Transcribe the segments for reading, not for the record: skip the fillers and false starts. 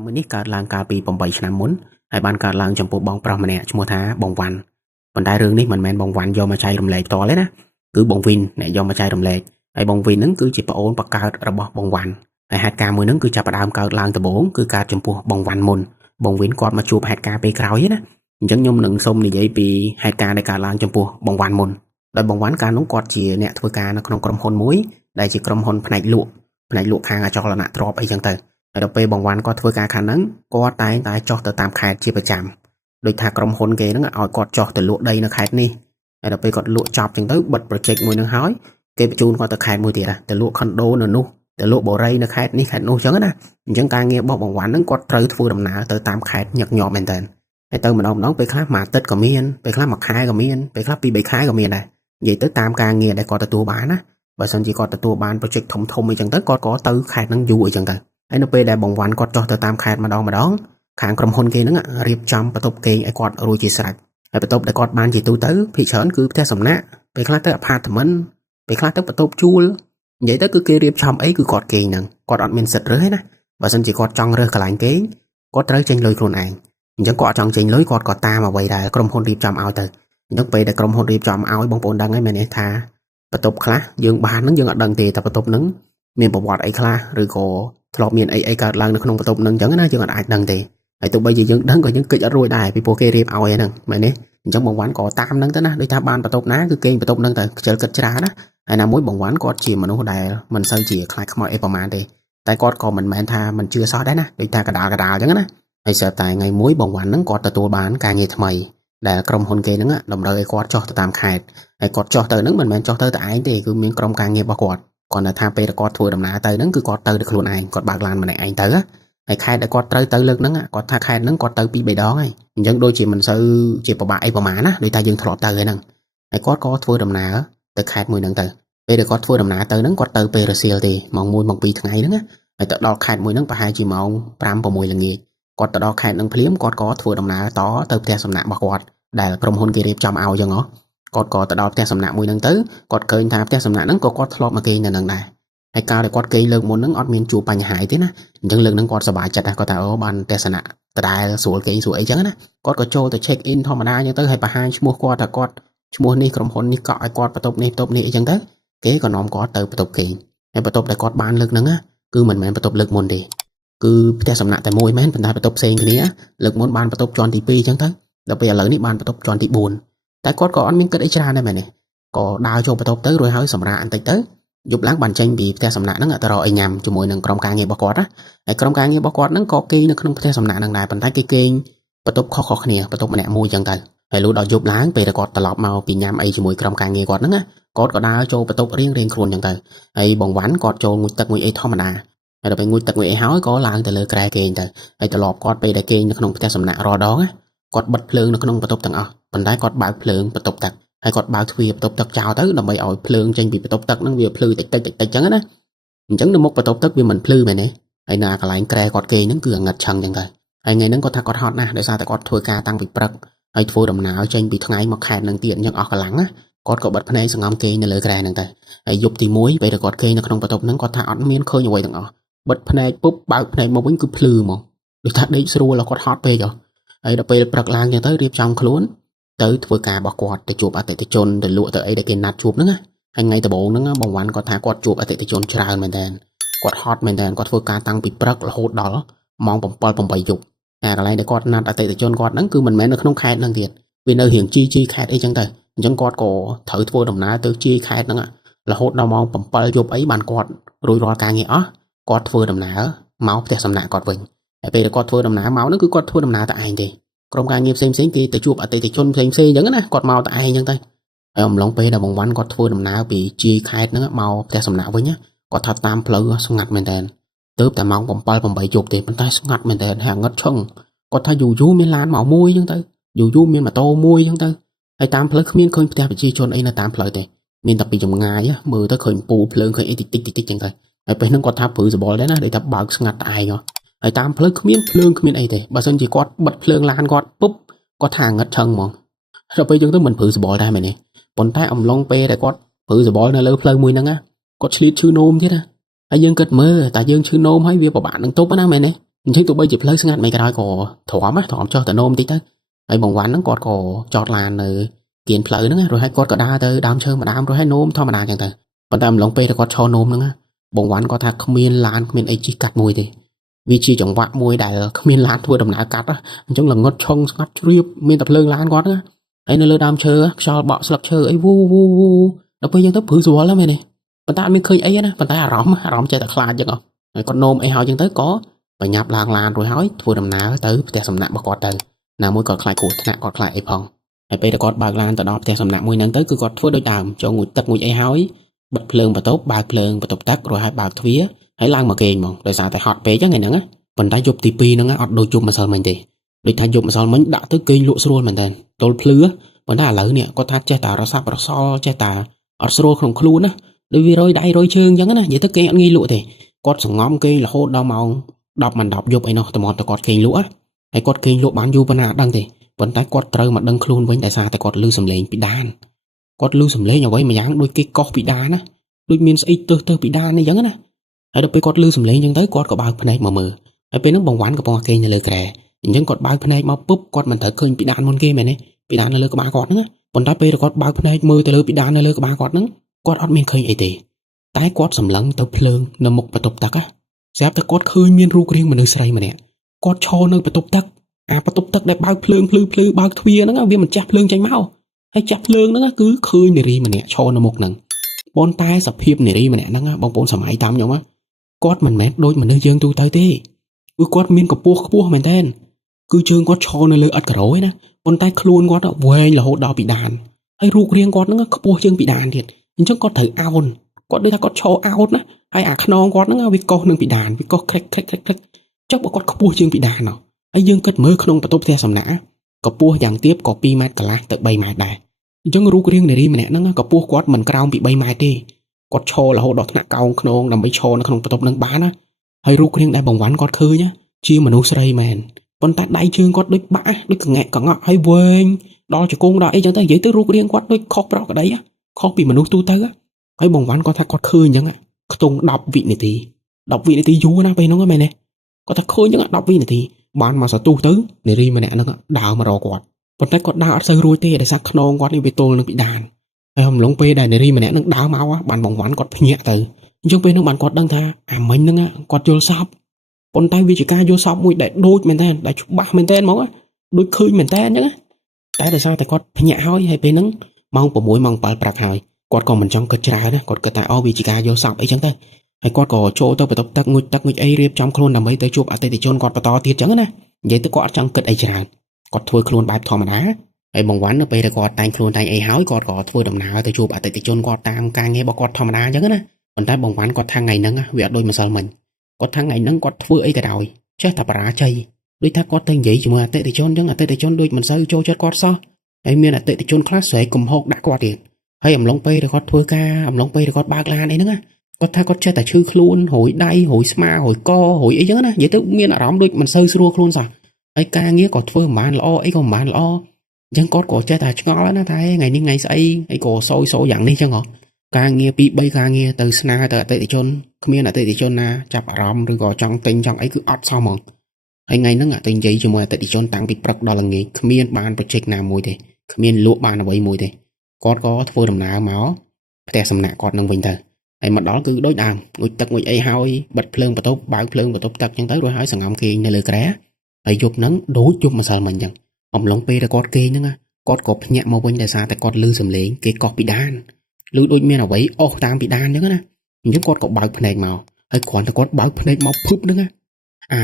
ការមួយនេះកើតឡើងកាលពី8ឆ្នាំមុនហើយបានកើតឡើងចំពោះបងប្រុសម្នាក់ឈ្មោះថាបងវ៉ាន់ប៉ុន្តែរឿងនេះមិនមែនបងវ៉ាន់យកមកចែករំលែកផ្ទាល់ទេណាគឺបងវីនអ្នកយកមកចែករំលែកហើយបងវីនហ្នឹងគឺជាប្អូនបង្កើតរបស់បងវ៉ាន់ហើយហេតុការណ៍មួយហ្នឹងគឺចាប់ផ្ដើមកើតឡើងដំបូងគឺកើតចំពោះបងវ៉ាន់មុនបងវីនគាត់មកជួបហេតុការណ៍ពេលក្រោយណាអញ្ចឹងខ្ញុំនឹងសូមនិយាយពីហេតុការណ៍ដែលកើតឡើងចំពោះបងវ៉ាន់មុនដោយបងវ៉ាន់កាលនោះគាត់ជាអ្នកធ្វើការនៅក្នុងក្រុមហ៊ុនមួយដែលជាក្រុមហ៊ុនផ្នែកលក់ខាងអចលនទ្រព្យអីចឹងទៅហើយដល់ពេលបងវ៉ាន់គាត់ធ្វើការខាងហ្នឹងគាត់តែងតែចុះទៅតាមខេត្តជាប្រចាំដូចថាក្រុមហ៊ុនគេហ្នឹងឲ្យគាត់ចុះទៅលក់ដីនៅខេត្តនេះហើយដល់ពេលគាត់លក់ចប់ចឹងទៅបិទ project មួយហ្នឹងហើយគេបញ្ជូនគាត់ទៅខេត្តមួយទៀតទៅលក់ condo នៅនោះទៅលក់បូរីនៅខេត្តនេះខេត្តនោះចឹងណាអញ្ចឹងការងាររបស់បងវ៉ាន់ហ្នឹងគាត់ត្រូវធ្វើដំណើរទៅតាមខេត្តញឹកញាប់មែនតើហើយទៅម្ដងពេលខ្លះមួយអាទិត្យក៏មានពេលខ្លះមួយខែក៏មានពេលខ្លះ2-3ខែក៏មានដែរនិយាយទៅតាមការងារដែលគាត់ទទួលបានណាបើសិនជាគាត់ទទួលបាន project ធំអីចឹងទៅគាត់ក៏ទៅខេត្តហ្នឹងយូរអីចឹងទៅហើយនៅពេលដែលបងវ៉ាន់គាត់ចុះទៅតាមខេត្តម្ដងខាងក្រុមហ៊ុនគេហ្នឹងរៀបចំបន្ទប់គេងឲ្យគាត់រួចជាស្រេចហើយបន្ទប់ដែលគាត់បានជាទូទៅភាគច្រើនគឺផ្ទះសំណាក់ពេលខ្លះទៅ apartment ពេលខ្លះទៅបន្ទប់ជួលនិយាយទៅគឺគេរៀបចំអីគឺគាត់គេងហ្នឹងគាត់អត់មានសិទ្ធិរើសទេណាបើសិនជាគាត់ចង់រើសកន្លែងគេងគាត់ត្រូវចេញលុយខ្លួនឯងអញ្ចឹងគាត់អត់ចង់ចេញលុយគាត់ក៏តាមអ្វីដែលក្រុមហ៊ុនរៀបចំឲ្យទៅអញ្ចឹងពេលដែលក្រុមហ៊ុនរៀបចំឲ្យបងប្អូនដឹងហើយមែនទេថាបន្ទប់ខ្លះយើងបានហ្នឹងយើងអត់ដឹងទេតែបន្ទប់ហ្នឹងមានប្រវត្តិអីខ្លះឬក៏ធ្លាប់មានអីកើតឡើងនៅក្នុងបន្ទប់ហ្នឹងអញ្ចឹងណាយើងអាចដឹងទេហើយទោះបីជាយើងដឹងក៏យើងគិតអត់រួចដែរពីព្រោះគេរៀបឲ្យហ្នឹងមែនទេអញ្ចឹងបងវ៉ាន់ក៏តាមហ្នឹងទៅណាដូចថាបានបន្ទប់ណាគឺគេងបន្ទប់ហ្នឹងទៅខ្ជិលគិតច្រើនណាហើយណាមួយបងវ៉ាន់គាត់ជាមនុស្សដែលមិនសូវជាខ្លាចខ្មោចអីប្រហែលទេតែគាត់ក៏មិនមែនថាមិនជឿសោះដែរណាដូចថាកដាលអញ្ចឹងណាហើយស្រាប់តែថ្ងៃមួយបងវ៉ាន់ហ្នឹងគាត់ទទួលបានការងារថ្មីដែលក្រុមហ៊ុនគេហ្នឹងតម្រូវឲ្យគាត់ចុះទៅតាមខេត្តហើយគាត់ចុះទៅហ្នឹងមិនមែនចុះទៅតែឯងទេគឺមានក្រុមការងាររបស់គាត់គាត់ថាពេលគាត់ធ្វើដំណើរទៅហ្នឹងគឺគាត់ទៅតែខ្លួនឯងគាត់បើកឡានម្នាក់ឯងទៅហើយខេត្តដែលគាត់ត្រូវទៅលើកហ្នឹងគាត់ថាខេត្តហ្នឹងគាត់ទៅ2-3ដងហើយអញ្ចឹងដូចជាមិនសូវជាពិបាកអីប្រហែលណាដូចថាយើងធ្លាប់ទៅហ្នឹងហើយគាត់ក៏ធ្វើដំណើរទៅខេត្តមួយហ្នឹងទៅពេលដែលគាត់ធ្វើដំណើរទៅហ្នឹងគាត់ទៅពេលរសៀលទេម៉ោង1ម៉ោង2ថ្ងៃហ្នឹងហើយទៅដល់ខេត្តមួយហ្នឹងប្រហែលជាម៉ោង5-6ល្ងាចគាត់ទៅដល់ខេត្តហ្នឹងភ្លាមគាត់ក៏ធ្វើដំណើរតទៅផ្ទះសំណាក់របស់គាត់ដែលក្រុមហ៊ុនគេរៀបចំឲ្យអញ្ចឹងគាត់ក៏ទៅដល់ផ្ទះសំណាក់មួយហ្នឹងទៅគាត់ឃើញថាផ្ទះសំណាក់ហ្នឹងក៏គាត់ធ្លាប់មកគេងនៅហ្នឹងដែរហើយកាលដែលគាត់គេងលើកមុនហ្នឹងអត់មានជួបបញ្ហាទេណាអញ្ចឹងលើកហ្នឹងគាត់សប្បាយចិត្តដែរគាត់ថាអូបានផ្ទះសំណាក់ដដែលស្រួលគេងស្រួលអីចឹងណាគាត់ក៏ចូលទៅ check in ធម្មតាអញ្ចឹងទៅហើយបង្ហាញឈ្មោះគាត់ថាគាត់ឈ្មោះនេះក្រុមហ៊ុននេះកក់ឲ្យគាត់បន្ទប់នេះអីចឹងទៅគេក៏នាំគាត់ទៅបន្ទប់គេងហើយបន្ទប់ដែលគាត់បានលើកហ្នឹងគឺមិនមែនបន្ទប់លើកមុនទេគឺផ្ទះសំណាក់តែមួយមែនប៉ុន្តែបន្ទប់ផ្សេងគ្នាលើកមុនបានបន្ទប់ជាន់ទី2អញ្ចឹងទៅដល់ពេលឥឡូវនេះបានបន្ទប់ជាន់ទី4តែគាត់ក៏អត់មានគិតអីច្រើនដែរមែនទេក៏ដើរចូលបន្ទប់ទៅរួចហើយសម្រាកបន្តិចទៅយប់ឡើងបានចេញពីផ្ទះសំណាក់ហ្នឹងទៅរកអីញ៉ាំជាមួយនឹងក្រុមការងាររបស់គាត់ណាហើយក្រុមការងាររបស់គាត់ហ្នឹងក៏គេងនៅក្នុងផ្ទះសំណាក់ហ្នឹងដែរប៉ុន្តែគេគេងបន្ទប់ខុសគ្នាបន្ទប់ម្នាក់មួយអញ្ចឹងទៅហើយលុះដល់យប់ឡើងពេលដែលគាត់ត្រឡប់មកពីញ៉ាំអីជាមួយក្រុមការងារគាត់ហ្នឹងគាត់ក៏ដើរចូលបន្ទប់រៀងខ្លួនអញ្ចឹងទៅហើយបងវ៉ាន់គាត់ចូលងូតទឹកមួយអីធម្មតាហើយដល់ពេលងូតទឹកមួយអីហើយក៏ឡើងទៅលើគ្រែគេងទៅហើយត្រឡប់គាត់ពេលដែលគេងនៅក្នុងផ្ទះសំណាក់រាល់ដងគាត់បិទភ្លើងនៅក្នុងបន្ទប់ទាំងអស់ប៉ុន្តែគាត់បើកភ្លើងបន្ទប់ទឹកហើយគាត់បើកទ្វារបន្ទប់ទឹកចោលទៅដើម្បីឲ្យភ្លើងចេញពីបន្ទប់ទឹកហ្នឹងវាភ្លឺតិចអញ្ចឹងណាអញ្ចឹងនៅមុខបន្ទប់ទឹកវាមិនភ្លឺមែនទេហើយនៅកន្លែងគ្រែគាត់គេងហ្នឹងគឺអាងឹតឆឹងអញ្ចឹងទៅហើយថ្ងៃហ្នឹងគាត់ថាគាត់ហត់ណាស់ដោយសារតែគាត់ធ្វើការតាំងពីព្រឹកហើយធ្វើដំណើរចេញពីថ្ងៃមកខេត្តហ្នឹងទៀតអញ្ចឹងអស់កម្លាំងណាគាត់ក៏បិទភ្នែកសង្ងំគេងនៅលើគ្រែហ្នឹងទៅហើយយប់ទី1ពេលដែលគាត់គេងនៅក្នុងបន្ទប់ហ្នឹងគាត់ថាអត់មានឃើញអ្វីទាំងអស់បិទភ្នែកពុបបើកភ្នែកមកវិញគឺភ្លឺហ្មងដូចថាដេកស្រួលគាត់ហត់ពេកហើយដល់ពេលព្រឹកឡើងអញ្ចឹងទៅរៀបចំខ្លួនទៅធ្វើការរបស់គាត់ទៅជួបអតិថិជនទៅលក់ទៅអីដែលគេណាត់ជួបហ្នឹងហើយថ្ងៃដំបូងហ្នឹងបងវ៉ាន់គាត់ថាគាត់ជួបអតិថិជនច្រើនមែនតើគាត់ហត់មែនតើគាត់ធ្វើការតាំងពីព្រឹករហូតដល់ម៉ោង7-8យប់តែកន្លែងដែលគាត់ណាត់អតិថិជនគាត់ហ្នឹងគឺមិនមែននៅក្នុងខេត្តហ្នឹងទៀតវានៅរៀងជីខេត្តអីចឹងទៅអញ្ចឹងគាត់ក៏ត្រូវធ្វើដំណើរទៅជីខេត្តហ្នឹងរហូតដល់ម៉ោង7យប់អីបានគាត់រួចរាល់ការងារអស់គាត់ធ្វើដំណើរមកផ្ទះសំណាក់គាត់វិញហើយពេលគាត់ធ្វើដំណើរមកហ្នឹងគឺគាត់ធ្វើដំណើរតែឯងទេក្រុមការងារផ្សេងគេទៅជួបអតិថិជនផ្សេងអញ្ចឹងណាគាត់មកតែឯងអញ្ចឹងទៅហើយអំឡុងពេលដែលបងវ៉ាន់គាត់ធ្វើដំណើរពីជីខេត្តហ្នឹងមកផ្ទះសំណាក់វិញគាត់ថាតាមផ្លូវស្ងាត់មែនតើទៅតែម៉ោង7-8យប់ទេប៉ុន្តែស្ងាត់មែនតើហើយងឹតឆឹងគាត់ថាយូរមានឡានមកមួយអញ្ចឹងទៅយូរមានម៉ូតូមួយអញ្ចឹងទៅហើយតាមផ្លូវគ្មានឃើញផ្ទះប្រជាជនអីនៅតាមផ្លូវទេមានតែពីចម្ងាយមើលទៅឃើញពូភ្លើងឃើញអីតិចអញ្ចឹងទៅហើយពេលហ្នឹងគាត់ថាព្រឺសបល់ដែរណាដូចថាបើកស្ងាត់តែឯងហើយតាមផ្លូវគ្មានភ្លើងគ្មានអីទេបើសិនជាគាត់បិទភ្លើងឡានគាត់ពុបគាត់ថាងឹតឆឹងហ្មងដល់ពេលយើងទៅមិនព្រឺសបល់ដែរមែនទេប៉ុន្តែអំឡុងពេលដែលគាត់ព្រឺសបល់នៅលើផ្លូវមួយហ្នឹងគាត់ឆ្លៀតឈឺនោមទៀតណាហើយយើងគិតមើលតែយើងឈឺនោមហើយវាពិបាកនឹងទប់ណាមែនទេ chứ tụi bây chỉ lấy ngắt mấy cái đó có thỏm cho tận nôm tí tới ấy bồng quán nó còn có chọt làn ở kiện phơi nữa rồi hay còn có đa tới đám chơi mà đám rồi hay nôm thôi mà đa chẳng tới còn tầm lồng pe thì có cho nôm nữa bồng quán có thà không miên làn không miên ấy chỉ cắt mùi thì vị trí trong vạ mùi đại không miên làn thua đầm nã cắt á chúng là ngót chong ngót riệp miên tập lương làn quá nữa ấy nó lơ đám chơi cho bọ sập chơi ấy vu vu vu nó bây giờ tới phứ rùa lắm này bạn ta mới khơi ấyนะbạn ta rõm chơi thật là chứ không con nôm ấy hỏi chân tới có và nhập làng rồi hỏi thua đầm ná tớiแต่สำนักบกอดtới nào môi cọt lại cụ thằng cọt lại ấy phongไอ้ไปแต่กอดบางลานแต่ดอกแต่สำนักมวยนั้นtới cứ cọt thua đôi đàm cho ngụy tật ngụy ấy hỏi bật phượng và tốt bạc phượng và tục tắc rồi hai bạc thía hãy lang mà kề mong rồi sao tại hot bé chứ ngày nữa mình ta dục tivi nó ngắt đôi chụp mà sao mình thì đôi thay dục mà sao mình đã tới kênh lụa xôi mình tên tôi phứ mình đã lỡ nè có thắt che tà ra sắp ra so che tà ở xôi không luôn á đối với rồi đai rồi chương chẳng á vậy tới kênh anh nghi lụa thì cọt sòng ngóm kênh là hốt đau mong đọc mình đọc dục ấy nó tụi mòn tụi cọt kênh lụa hay cọt kênh lụa bán du bên nào đăng thì vẫn tái cọt trời mà đăng luôn với đại sa tại cọt lưu sầm lên bị đan cọt lưu sầm lên nhỏ vậy mà dáng đôi cái cọt bị đan á đôi miên say tơ bị đan này giống á hay đôi cọt lưu sầm lên nhưng tới cọt có bao phần mà mờ hay bên nước bóng quán của bóng kênh là lời kể nhưng cọt bao phần màปุ๊บcọt mình thấy khơi bị đan môn game này nè bị đan là lời của ba cọt nữa còn tái pe cọt bao phần mờ từ lời bị đan là lời của ba cọt nữa cọt ót miên khơi ấy thì tái cọt sầm lắng tơ phượng nằm một và tục tắc á xếp tới cọt khơi miên ru riêng mà nơi say mà nè cọt cho nơi và tục tắc và tục tắc để bao phượng bao thuê nó vì mình chặt phượng tránh máu hay chặt phượng nó cứ khơi này đi mà nè cho nó một lần bón tai sập hiệp này đi mà nè nó bong bóng sầm ấy tam nhau á cọt mình mét đôi mình nơi dương tu tới tê cứ cọt miên cọp bua mình tên cứ chương cọt cho nơi lơ ắt cả rối nè bón tai khluôn cọt đó về là hộ đào bị đàn hay ru riêng cọt nó cọp bua chương bị đàn thiệt nhưng chắc cọt thấy ao cọt đây là cọt cho ao á hay non cọt nó vì con đừng bị đàn vì con khách chắc bọn cọt cọp bua chương bị đàn nào ấy dương kết mơ không phải tốt theo sầm nã cọp bua dạng tiếp cọp pi mát cả lại tự bay mát đài chẳng ru riêng này đi mà nè nó cọp bua cọt mình cao bị bay mát đi cọt cho là hộ đọt nã cao không nằm mấy cho nó không phải tốt nâng bán á hay ru riêng đại bồng ván cọt khơi nhá chia mà nô sray mền con ta đáy chương cọt đôi bã đôi cả ngẹ cả ngọ hay vơi đó cho cung đó ấy chẳng tới giấy tới ru riêng cọt đôi khóc đó cái đấy á khóc bị mà nô tu tới á hay bồng ván cọt ta cọt khơi chẳng á tung đọc vị này thì du nó về nó mày nè có ta khơi chẳng đọc vị này thì bạn mà sao tu tứ này đi mà nè nó đào mà rò quạt còn tay quạt đào ở sơ ruồi tê để sao non quạt đi về tôi nó bị đàn hay không lông pe đài này đi mà nè nó đào máu á bạn bóng quán quạt nhẹ từ nhưng pe nó bạn quạt đăng tha mình nó quạt vô sập còn tay vì chỉ ca vô sập mùi để đôi mình tên để chụp ba mình tên máu á đôi khơi mình tên nhá tại là sao tại quạt nhẹ thôi hay pe nó mong của mũi mong bal bạc hỏi quạt còn mình trong cơ trái đó quạt cơ tại o vì chỉ ca vô sập ấy chẳng thế hay quạt có chỗ tôi phải tập tắc ngụy ấy riệp trong khuôn làm mấy tới chụp ở đây thì chôn quạt to tiệt chẳng nè vậy tới quạt trong cật ấy chẳng quạt thôi khuôn bài thò mà đá ấy bóng quán nó bây giờ quạt tay khuôn tay ấy hói quạt có thôi đầm nào tới chụp ở đây thì chôn quạt tam ca nghe bao quạt thò mà đá chẳng nè còn tay bóng quán quạt thang ngày nắng việc đôi mà sao mình quạt thang ngày nắng quạt thôi ấy cái đòi chết tập ra chơi đôi thác quạt tên vậy mà tệ thì chôn chẳng ở tệ thì chôn đôi mình sao cho chết quạt sao ấy miền là tệ thì chôn class sẽ cùng hộp đã quạt tiền hay ẩm lông pe được quạt thôi ca ẩm lông pe được quạt bạc lan đấy nữa có tha có chơi tại chư luôn hồi đay hồi sma hồi co hồi ấy chứ nè vậy tức miên ở đó đôi mình sơi xua luôn sao ấy ca nghĩa có phơi mà lo ấy còn mà lo chẳng có chơi tại ngó nó thay ngày như ngày say ấy có sôi sôi dặn đi cho ngọ ca nghĩa bị bay ca nghĩa từ sna từ tệ chôn không miên là tệ chôn na chập ở đó rồi có trong tình trong ấy cứ ót sao mà ấy ngày nó ngã tình gì cho mà tệ chôn tăng bị bật đó là nghề không miên bàn project nào mùi thì không miên lụa bàn là vậy mùi thì có phơi đầm nào máuแต่สำนักกอดนังวิ่งเถอะไอ้มันđó cứ đối đàm người tật người ấy hoi bật phơn và tốt bảo phơn và tốt tật chẳng tới rồi hỏi sẵn ông kia này lời kẻ ấy dục nắng đối chung mà sao mình chẳng ông lông pe đã cọt kia nữa cọt cọp nhẹ màu bên đại sa tại cọt lư sầm lên cái cọt bị đan lư đôi miên nào vậy ô tam bị đan nữa nè những cọt cọp bảo phần này màu hay còn là cọt bảo phần này màu phúp nữa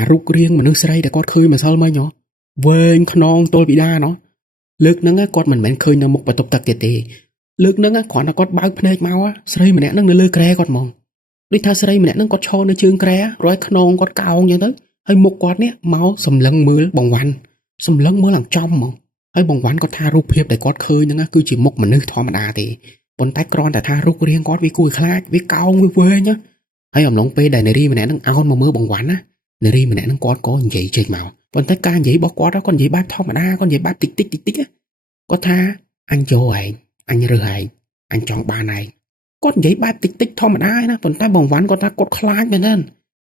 rút riêng mà nước say để cọt khơi mà sao mới nhỏ quên non tôi bị đa nó lực nắng cọt mình khơi nằm một và tốt tật kìa lực nâng còn là con bao phê mau á sấy mà nè nâng lơ kre con mong đi tha sấy mà nè nâng con cho nó chương kre rồi non con cao như thế hay một quạt nè máu sầm lân mưa bồng quanh sầm lân mưa làm trong mà hay bồng quanh con tha rúp hiệp để con khơi nâng cứ chỉ một mà nước thò mà đà thì con tay con để tha rúp riêng con với cùi khai với cao với quê nhá hay ẩm lông pe để này đi mà nè nâng ao mà mưa bồng quanh á này đi mà nè nâng con có vậy trên màu con tay ca vậy bỏ quạt đó con vậy bát thò mà đa con vậy bát tích tích á có tha anh cho anh rửa hại anh chọn ba này con giấy ba tích tích thôi mà ai nè còn ta bồng ván con ta cột khai bên nên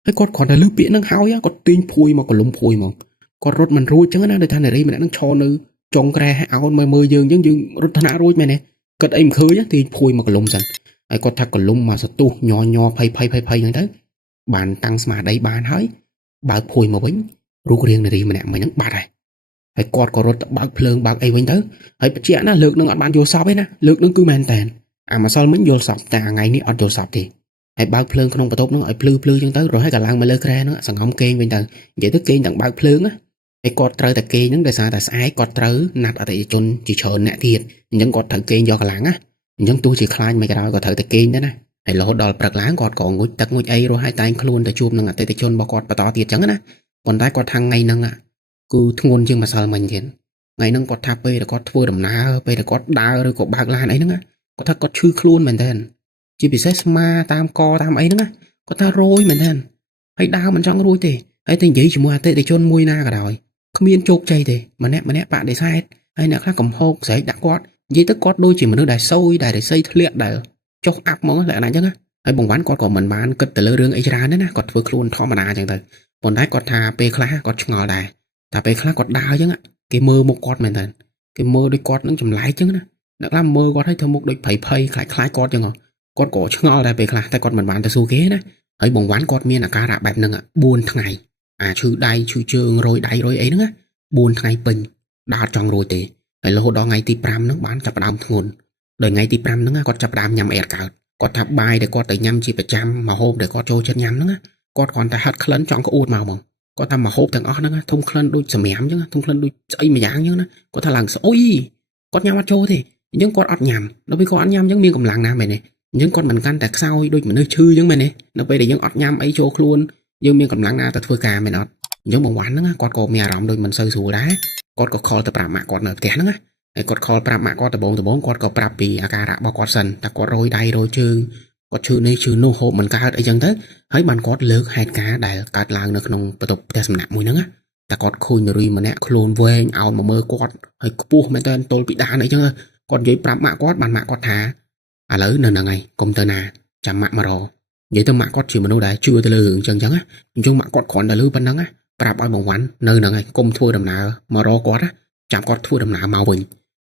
ហើយគាត់គ្រាន់តែលើពាក្យហ្នឹងហើយគាត់ទាញភួយមកកលុំភួយមកគាត់រត់មិនរួចចឹងណាដោយថានារីម្នាក់ហ្នឹងឈរនៅចុងក្រែឲ្យអោនមើលយើងចឹងយើងរត់ថ្នាក់រួចមែនទេគាត់អីមិនឃើញទាញភួយមកកលុំសិនហើយគាត់ថាកលុំមកសទុះញ័រភ័យហ្នឹងទៅបានតាំងស្មារតីបានហើយបើកភួយមកវិញរូបរាងនារីម្នាក់មិញហ្នឹងបាត់ហើយគាត់ក៏រត់ទៅបើកភ្លើងបើកអីវិញទៅហើយបញ្ជាក់ណាលើកនឹងអត់បានយល់សពទេណាលើកនឹងគឺមែនតែនអាម្សិលមិញយល់សពតែថ្ងៃនេះអត់យល់សពទេហើយបើកភ្លើងក្នុងបន្ទប់ហ្នឹងឲ្យភ្លឺចឹងទៅរហូតក៏ឡើងមកលើក្រែហ្នឹងសង្ហំគេងវិញទៅនិយាយទៅគេងទាំងបើកភ្លើងណាហើយគាត់ត្រូវតែគេងហ្នឹងដោយសារតែស្អែកគាត់ត្រូវណាត់អតិថិជនជាច្រើនអ្នកទៀតអញ្ចឹងគាត់ត្រូវគេងយកកម្លាំងណាអញ្ចឹងទោះជាខ្លាចមិនក៏ដោយក៏ត្រូវតែគេងដែរណាហើយរហូតដល់ព្រឹកឡើងគាត់ក៏ងុយទឹកងុយអីរហូតឲ្យតែងខ្លួនទៅជួបនឹងអតិថិជនរបស់គាត់បន្តទៀតចឹងណាប៉ុន្តែគាត់ថាថ្ងៃហ្នឹងគឺធ្ងន់ជាងម្សិលមិញទៀតថ្ងៃហ្នឹងគាត់ថាពេលដែលគាត់ធ្វើដំណើរពេលដែលគាត់ដើរឬក៏បើកឡានអីហ្នឹងគាត់ថាគាត់ឈឺខ្លួនមែនតើជាពិសេសស្មាតាមកតាមអីហ្នឹងគាត់ថារយមែនតើហើយដើរមិនចង់រួចទេហើយតែនិយាយជាមួយអតិថិជនមួយណាក៏ដោយគ្មានជោគជ័យទេម្នាក់បដិសេធហើយអ្នកខ្លះកំហុសស្រែកដាក់គាត់និយាយទៅគាត់ដូចជាមនុស្សដែលសោយដែលរិស័យធ្លាក់ដែលចុះអាប់ហ្មងលក្ខណៈអញ្ចឹងហើយបងវ៉ាន់គាត់ក៏មិនបានគិតទៅលើរឿងអីច្រើនទេណាគាត់ធ្វើខ្លួនធម្មតាអញ្ចឹងទៅប៉ុន្តែគាត់ថាពេលខ្លះគាត់ឆ្ងល់ដែរតែពេលខ្លះគាត់ដើរអញ្ចឹងគេមើលមុខគាត់មែនតើគេមើលដូចគាត់នឹងចម្លែកអញ្ចឹងណាអ្នកខ្លះមើលគាត់ឲ្យធ្វើមុខដូចភ័យខ្លាចគាត់អញ្ចឹងគាត់ក៏ឆ្ងល់ដែរពេលខ្លះតែគាត់មិនបានទៅសួរគេណាហើយបងវ៉ាន់គាត់មានអាការៈបែបហ្នឹង4ថ្ងៃឈឺដៃឈឺជើងរយដៃរយអីហ្នឹង4ថ្ងៃពេញដើរចង់រួចទេហើយរហូតដល់ថ្ងៃទី5ហ្នឹងបានចាប់ផ្ដើមធ្ងន់ដល់ថ្ងៃទី5ហ្នឹងគាត់ចាប់ផ្ដើមញ៉ាំអែតកើតគាត់ថាបាយដែលគាត់ទៅញ៉ាំជាប្រចាំម្ហូបដែលគាត់ចូលចិត្តញ៉ាំហ្នឹងគាត់គ្រាន់តែហិតក្លិនចង់ក្អួតមកហ្មងគាត់ថាម្ហូបទាំងអស់ហ្នឹងធំក្លិនដូចសម្រាមអញ្ចឹងធំក្លិនដូចស្អីមួយយ៉ាងអញ្ចឹងណាគាត់ថាឡើងស្អុយគាត់ញ៉ាំអត់ចូលទេអញ្ចឹងគាត់អត់ញ៉ាំដល់ពេលគាត់អត់ញ៉ាំអញ្ចឹងមានកម្លាំងណាស់មែនទេអញ្ចឹងគាត់មិនកាន់តែខ្សោយដូចមនុស្សឈឺអញ្ចឹងមែនទេនៅពេលដែលយើងអត់ញ៉ាំអីចូលខ្លួនយើងមានកម្លាំងណាទៅធ្វើការមែនអត់អញ្ចឹងបងវ៉ាន់ហ្នឹងគាត់ក៏មានអារម្មណ៍ដូចមិនសូវស្រួលដែរគាត់ក៏ខលទៅប្រាប់ម៉ាក់គាត់នៅផ្ទះហ្នឹងណាហើយគាត់ខលប្រាប់ម៉ាក់គាត់ដំបូងគាត់ក៏ប្រាប់ពីអាការៈរបស់គាត់សិនតែគាត់រយដៃរយជើងគាត់ឈឺនេះឈឺនោះហូបមិនកើតអីចឹងទៅហើយបានគាត់លើកហេតុការណ៍ដែលកើតឡើងនៅក្នុងបន្ទប់ផ្ទះសំណាក់មួយហ្នឹងតែគាត់ឃើញនារីម្នាក់ខ្លួនវែងអោនមកមើលគាត់ហើយខ្ពស់មែនតើទល់ពីដានអីចឹងគាត់និយាយប្រាប់ម៉ាក់គាត់បានម៉ាក់គាត់ថាឥឡូវនៅហ្នឹងហើយកុំទៅណាចាំម៉ាក់មករកនិយាយទៅម៉ាក់គាត់ជាមនុស្សដែលជឿទៅលើរឿងចឹងម៉ាក់គាត់គ្រាន់តែលើប៉ុណ្ណឹងប្រាប់ឲ្យបងវ៉ាន់នៅហ្នឹងហើយកុំធ្វើដំណើរមករកគាត់ចាំគាត់ធ្វើដំណើរមកវិញ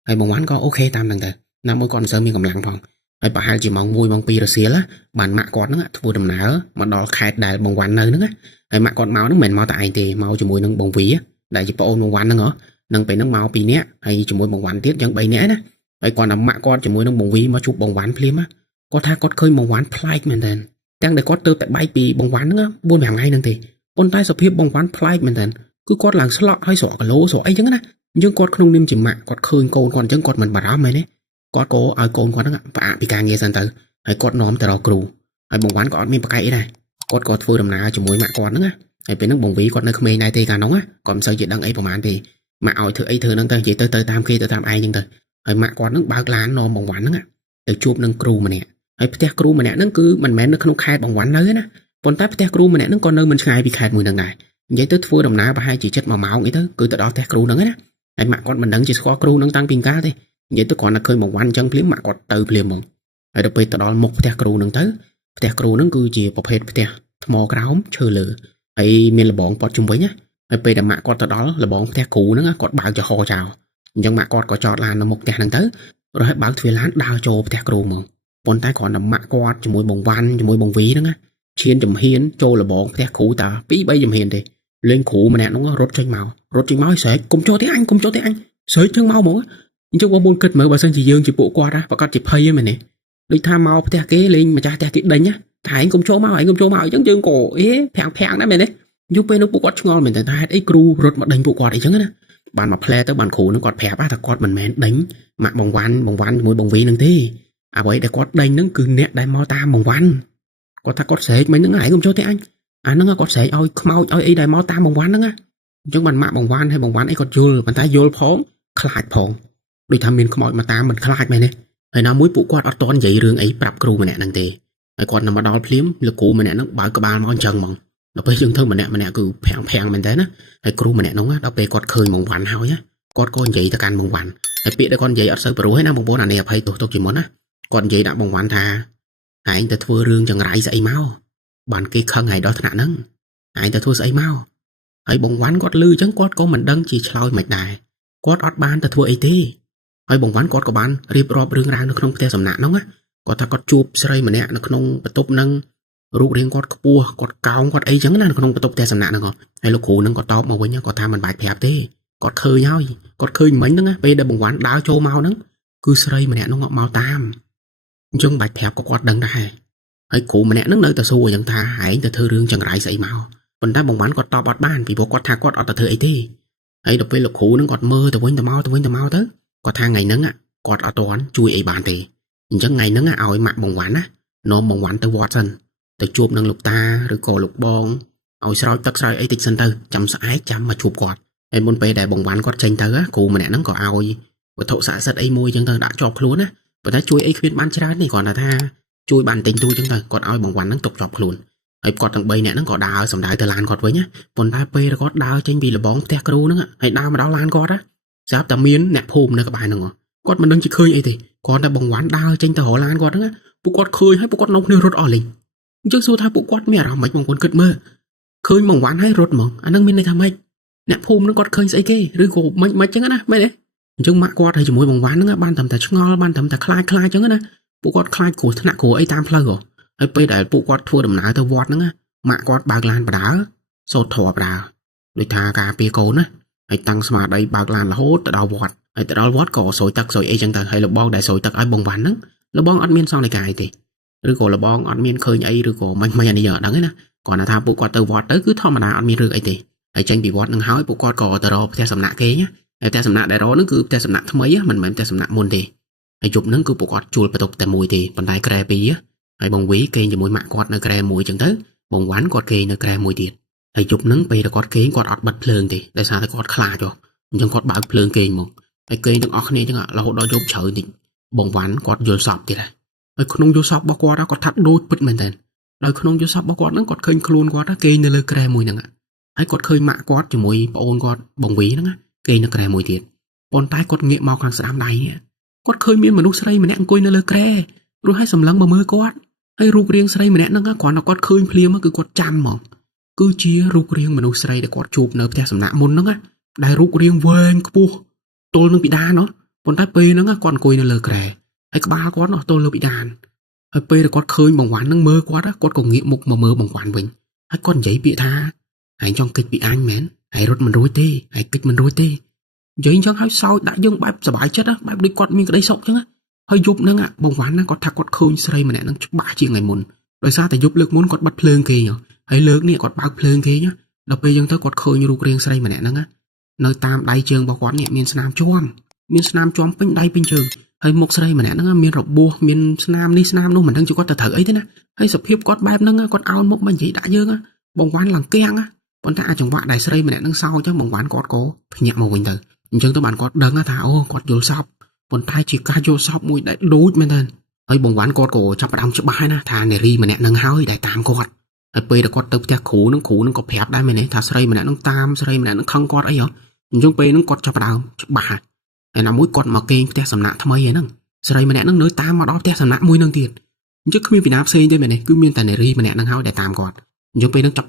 ហើយបងវ៉ាន់ក៏អូខេតាមហ្នឹងទៅណាមួយគាត់មិនសូវមានកម្លាំងផងហើយប្រហែលជាម៉ោង1ម៉ោង2រសៀលបានម៉ាក់គាត់ហ្នឹងធ្វើដំណើរមកដល់ខេត្តដែលបងវ៉ាន់នៅហ្នឹងហើយម៉ាក់គាត់មកហ្នឹងមិនមែនមកតែឯងទេមកជាមួយនឹងបងវីដែលជាប្អូនបងវ៉ាន់ហ្នឹងនឹងពេលហ្នឹងមក2នាក់ហើយជាមួយបងវ៉ាន់ទៀតចឹង3នាក់ណាហើយគាត់ណាម៉ាក់គាត់ជាមួយនឹងបងវីមកជួបបងវ៉ាន់ភ្លាមគាត់ថាគាត់ឃើញបងវ៉ាន់ប្លែកមែនតើទាំងដែលគាត់ទៅតែបែកពីបងវ៉ាន់ហ្នឹង4-5ថ្ងៃហ្នឹងទេប៉ុន្តែសភាពបងវ៉ាន់ប្លែកមែនតើគឺគាត់ឡើងស្លក់ហើយស្រកគីឡូស្រកអីចឹងណាយើងគាត់ក្នុងនាមជាម៉ាក់គាត់ឃើញកូនគាត់អញ្ចឹងគាត់មិនបារម្ភមែនទេគាត់ក៏ឲ្យកូនគាត់ហ្នឹងផ្អាកពីការងារសិនទៅហើយគាត់នាំទៅរកគ្រូហើយបងវ៉ាន់ក៏អត់មានប្រកែកអីដែរគាត់ក៏ធ្វើដំណើរជាមួយម៉ាក់គាត់ហ្នឹងហើយពេលហ្នឹងបងវីគាត់នៅក្មេងដែរទេកាលនោះគាត់មិនសូវជាដឹងអីប្រហែលទេម៉ាក់ឲ្យធ្វើអីធ្វើហ្នឹងទៅនិយាយទៅតាមគេទៅតាមឯងអញ្ចឹងទៅហើយម៉ាក់គាត់ហ្នឹងបើកឡាននាំបងវ៉ាន់ហ្នឹងទៅជួបនឹងគ្រូម្នាក់ហើយផ្ទះគ្រូម្នាក់ហ្នឹងគឺមិនមែននៅក្នុងខេត្តបងវ៉ាន់នៅទេណាប៉ុន្តែផ្ទះគ្រូម្នាក់ហ្នឹងក៏នៅមិនឆ្ងាយពីខេត្តមួយហ្នឹងដែរនិយាយទៅធ្វើដំណើរប្រហែលជា7 ម៉ោងអីទៅគឺទៅដល់ផ្ទះគ្រូហ្នឹងណាហើយម៉ាក់គាត់មិនដឹងជាស្គាល់គ្រូហ្នឹងតាំងពីកាលទេនិយាយទៅគាត់នៅឃើញបងវ៉ាន់អញ្ចឹងភ្លាមម៉ាក់គាត់ទៅភ្លាមហ្មងហើយដល់ពេលទៅដល់មុខផ្ទះគ្រូហ្នឹងទៅផ្ទះគ្រូហ្នឹងគឺជាប្រភេទផ្ទះថ្មក្រោមឈើលើហើយមានលបងព័ទ្ធជុំវិញណាហើយពេលដែលម៉ាក់គាត់ទៅដល់លបងផ្ទះគ្រូហ្នឹងគាត់បើកចំហចោលអញ្ចឹងម៉ាក់គាត់ក៏ចតឡាននៅមុខផ្ទះហ្នឹងទៅរហូតបើកទ្វារឡានដើរចូលផ្ទះគ្រូហ្មងប៉ុន្តែគ្រាន់តែម៉ាក់គាត់ជាមួយបងវ៉ាន់ជាមួយបងវីហ្នឹងឈានចំហៀនចូលលបងផ្ទះគ្រូតា2-3ចំហៀនទេលេងគ្រូម្នាក់ហ្នឹងរត់ចេញមកឲ្យស្រែកកុំចូលទេអញស្រែកចឹងមកហ្មងអញ្ចឹងបងប្អូនគិតមើលបើសិនជាយើងជាពួកគាត់ប្រកាសជាភ័យហ្នឹងមែនទេដូចថាមកផ្ទះគេលេងម្ចាស់ផ្ទះគេដេញតែឯងកុំចូលមកអញ្ចឹងយើងក៏ប្រាំងណាមែនទេយូរពេលនោះពួកគាត់ឆ្ងល់មែនតែហេតុអីគ្រូរត់មកដេញពួកគាត់អីចឹងណាបានមកផ្លែទៅបានគ្រូនឹងគាត់ប្រាប់ថាគាត់មិនមែនដេញម៉ាក់បងវ៉ាន់ជាមួយបងវីនឹងទេអ្វីដែលគាត់ដេញហ្នឹងគឺអ្នកដែលមកតាមបងវ៉ាន់គាត់ថាគាត់ស្រែកមិនហ្នឹងឯងកុំចូលទេអញអាហ្នឹងគាត់ស្រែកឲ្យខ្មោចឲ្យអីដែលមកតាមបងវ៉ាន់ហ្នឹងអញ្ចឹងបានម៉ាក់បងវ៉ាន់ហើយបងវ៉ាន់អីគាត់យល់ប៉ុន្តែយល់ផងខ្លាចផងដូចថាមានខ្មោចមកតាមមិនខ្លាចមែនទេហើយណាមួយពួកគាត់អត់តន់និយាយរឿងអីប្រាប់គ្រូម្នាក់ហ្នឹងទេហើយគាត់នៅមកដល់ភ្លាមលោកគ្រូម្នាក់ហ្នឹងបើកក្បាលមកអញ្ចឹងហ្មងដល់ពេលយើងទៅម្នាក់គឺប្រាំងមែនទេណាហើយគ្រូម្នាក់ហ្នឹងដល់ពេលគាត់ឃើញបងវ៉ាន់ហើយគាត់ក៏និយាយទៅកាន់បងវ៉ាន់ហើយពាក្យដែលគាត់និយាយអត់សូវប្រួសទេណាបងប្អូនអានេះអភ័យទោសទុកជាមុនណាគាត់និយាយដាក់បងវ៉ាន់ថាឯងទៅធ្វើរឿងចង្រៃស្អីមក Bạn kia khăng ngày đó thằng nâng ai ta thua sấy mau ấy bông ván quát lư chẳng quát có mình đăng chỉ chloi mạch đài quát ót ban ta thua ấy tí ấy bông ván quát có bán riệp rọp rương ràng nó không theo sầm nạn nóng á quát ta quát chụp sợi mà nè nó không bật tốc nâng rụng riêng quát cua quát cao quát ấy chẳng là nó không bật tốc theo sầm nạn nè hay lúc cũ nâng quát to mà với nhau quát tham mình bạch phèp tí quát khơi nhau quát khơi mấy nâng á bây giờ bông ván đá châu mau nâng cứ sợi mà nè nó ngọt mau tam trong bạch phèp có quát đằng đài ấy cũ mà nè nâng nơi ta xua chẳng ta hãy ta thưa rương chẳng rải sấy mau còn ta bông ván quát to bọt ban vì bộ quát tha quát ở ta thưa ấy tí ấy đọc với lục khủ nó quát mơ ta quên ta mau tới quát tha ngày nâng á quát ở toán chui ấy bàn thì chẳng ngày nâng á ao ấy mạng bông ván á nó bông ván tới vọt sân tới chụp nâng lục ta rồi cổ lục bong ao soi tắc soi ấy tịch sân tư chăm sải chăm mà chụp quạt em muốn pe đại bông ván quát tranh tới á cụ mà nè nâng có ao gì và thổ xã sật ấy môi chẳng tơ đã chọc luôn á và ta chui ấy khuyên ban chán này còn là tha chui bàn tình tôi chẳng tơ còn ao bông ván nâng tục chọc luôn ấy quạt thằng bay nè nó có đào sầm đại từ lan quạt với nhá còn ta pe nó có đào trên vì là bóng te cru nữa hay đào mà đào lan quạt á sắp tầm miến nẹp hôm nữa các bạn nữa quạt mình đang chỉ khơi ấy thì còn ta bông ván đào trên tờ hồ lan quạt nữa bộ quạt khơi hay bộ quạt nông nêu rốt ở liền trước số thay bộ quạt mẹ nào mấy bông quần cất mơ khơi bông ván hay rốt mỏng anh đang miến này tham mấy nẹp hôm nó quạt khơi dậy kê rồi gồ mấy chẳng á mấy đấy chúng mạ quạt hay chỉ môi bông ván nữa ban tầm ta ngon ban tầm ta khai chẳng á bộ quạt khai của thằng của ấy tam phơi rồi ấy bây đại bộ quạt thua đầm nái tao vọt nữa mạ quạt bạc lan bà đá sốt thọ bà đá đôi thà cà pia cồn á ấy tăng smart đây bạc lan là hốt tại đầu vọt ấy tại đó vọt cỏ sồi tắc sồi ấy chẳng tờ hay là bong đại sồi tắc ấy bông ván nữa là bong ăn miên sau này cài thì rồi cổ là bong ăn miên khơi ấy rồi cổ mày anh đi giờ đắng ấy nè còn là thà bộ quạt tao vọt tới cứ thò mà nào ăn miên rồi ấy thì ấy tranh bị vọt nâng hói bộ quạt cỏ tờ đó theo sầm nạ kế nhá ấy theo sầm nạ đại đó nó cứ theo sầm nạ thâm ấy á mình theo sầm nạ môn thì ấy chụp nó cứ bộ quạt chùi bắt tục tại mùi thì bàn tay cà pí á hay bông quý kê cho mũi mạng quạt nơi kè mũi chẳng tới bông quán quạt kê nơi kè mũi tiền hay chụp nắng bây là quạt kê quạt ọt bật phường thì tại sao quạt khla cho nhưng quạt bảo phường kê một hay kê đừng ọt này chẳng hạn là hộ đó chụp chờ thì bông quán quạt vô sọp thì này hay không vô sọp bao quạt đó quạt thắt đôi bứt mình tên rồi không vô sọp bao quạt nó quạt khơi luôn quạt đó kê nơi lơ kè mũi nè hay quạt khơi mạng quạt cho mũi ôn quạt bông quý đó kê nơi kè mũi tiền còn tay quạt nghệ màu càng sạm đầy quạt khơi miên mà nút say mà nè coi nơi lơ kè rồi hay sầm lăng mà mưa quạt hay rụt riêng sấy mà nè nó còn nó quạt khơi phlia mà cứ quạt chăm mà cứ chia rụt riêng mà nút say để quạt chụp nợ theo sầm nạ môn nó á đại rụt riêng veng pu tôi nó bị đan nó còn tay pe nó còn coi nó lờ kè hay có ba quạt nó tôi nó bị đan hay pe là quạt khơi bằng quán nó mơ quạt á quạt còn nghĩa mục mà mơ bằng quán mình hay con giấy bị tha hay trong kịch bị anh mến hay rốt mình rối tê hay kịch mình rối tê giấy chẳng hay sao đã dương bãi sờ bãi chết á bãi đi quạt mình cái đấy sốc chứ á hơi giúp nó ạ bông ván nó có thắc quạt khơi sấy mà nè nó chụp bãi chuyện ngày mồn rồi sao tại giúp lực muốn quạt bật phơi kia nhở hay lực nè quạt bạc phơi kia nhá đọc bây giờ tới quạt khơi như rụt riêng sấy mà nè nó á nơi tam đai trường bao quán nè miền nam choam pin đai pin trường hay một sấy mà nè nó miền rộng bua miền nam đâu mình đang chưa có tờ thở ấy thế nè hay sập hiệp quạt bẹp nó quạt ao một mình chỉ đã dương á bông ván lằng keng á còn ta chẳng vạ đài sấy mà nè nó sau chứ bông ván quạt có nhẹ màu bình thường nhưng các bạn quạt đằng á thà ô quạt vô sọc còn tay chỉ ca vô sọc mũi đại đối men thân ấy bông ván quạt cổ chập đam chập bài na thà này ri mà nè nâng háo đại tam quạt ấy pe được quạt tập theo khủ nó có phépได้ไหมเนี่ยthà sấy mà nè nó tam sấy mà nè nó không quạt ấy hả nhưng pe nó quạt chập đam chập bài ấy là mũi quạt mà kê theo sầm nạ tham ấy nè sấy mà nè nó nới tam mà đó theo sầm nạ mũi nâng tiền chứ không biết Việt Nam xây đây mà nè cứ miên tại này ri mà nè nâng háo đại tam quạt nhưng pe nó chập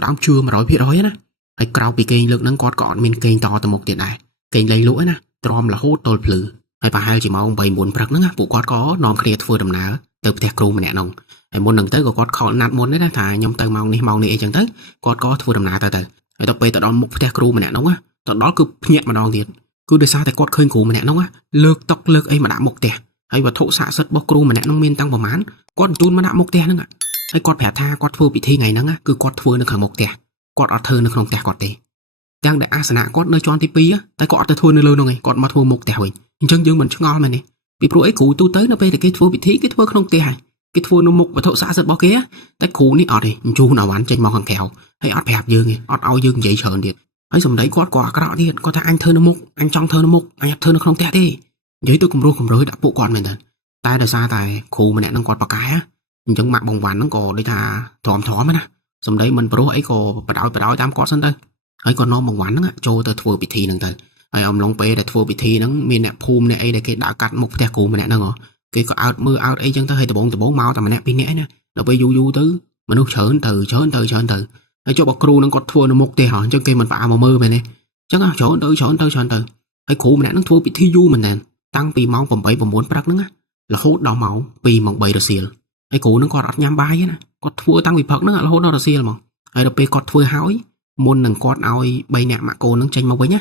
đam chưa mà rồi biết rồi á ấy cào bị kê lực nâng quạt gọn miên kê to từ một tiền này kê lấy lỗi nè trom là hốt tồi phừ hay bà hai chỉ mong bày muốn bật nữa bộ quạt có nòng kia phơi đầm ná từ theo kêu mà nè nòng hay muốn nâng tới của quạt khó nát muốn đấy đó thà nhom từ mong này chẳng tới quạt có phơi đầm ná từ hay tập bày từ đó một theo kêu mà nè nòng á từ đó cứ nhẹ mà nòng thiệt cứ để sao tại quạt khơi cũ mà nè nòng á lược tóc lược ấy mà đã một tè hay và thổ xạ sật bóc kêu mà nè nòng miên tăng vào mán quạt chun mà đã một tè nữa ạ hay quạt phè tha quạt phơi bị thi ngày nắng á cứ quạt phơi nó khởi một tè quạt ở thơ nó không tè quạt tè đang để asana quạt nơi cho tivi á tại quạt tới thôi nơi lâu rồi quạt mà thôi một tè rồi chân dương mình chưa ngon mà nè bị pro ấy cụ tu tới nó về để cái thua bị thí cái thua không tè cái thua nó mục và thổ xã giật bao kia tại cụ ní ở đây chu nào bán tranh màu hàng kẹo hay ọt hẹp dương này ọt ao dương dậy sờn điện ấy xong đấy quát quả cái đó đi có thể anh thơ nó mục anh trong thơ nó mục anh thơ nó không tè đi giấy tôi cùng rồi đã bộ quạt mình rồi tai là xa tại cụ mà nè nó quạt bạc cái á chẳng mặc bông vàng nó còn đi thà thòm á nè xong đấy mình pro ấy còn bà đói tam quạt sân đây ấy còn nó bông vàng á cho tới thua bị thi nè tới ai ông long pe để thua bị thi nó miền nè phum nè ấy để cái đã cắt một theo cụ mà nè nó ngỏ cái có out mưa out ấy chẳng tới hay từ bốn máu tầm nè pin nè nó bị du tứ មនុស្សច្រើនទៅហើយចុះបើគ្រូនឹងគាត់ធ្វើនៅមុខទេហ៎អញ្ចឹងគេមិនផ្អាកមកមើលមែនទេអញ្ចឹងច្រើនទៅហើយគ្រូម្នាក់នឹងធ្វើពិធីយូរមែនតើតាំងពីម៉ោង 8 9 ព្រឹកហ្នឹងរហូតដល់ម៉ោង 2 ម៉ោង 3 រសៀលហើយគ្រូនឹងគាត់អត់ញ៉ាំបាយទេណាគាត់ធ្វើតាំងពីព្រឹកហ្នឹងរហូតដល់រសៀលហ្មងហើយដល់ពេលគាត់ធ្វើហើយមុននឹងគាត់ឲ្យ3នាក់ម៉ាក់កូននឹងចេញមកវិញណ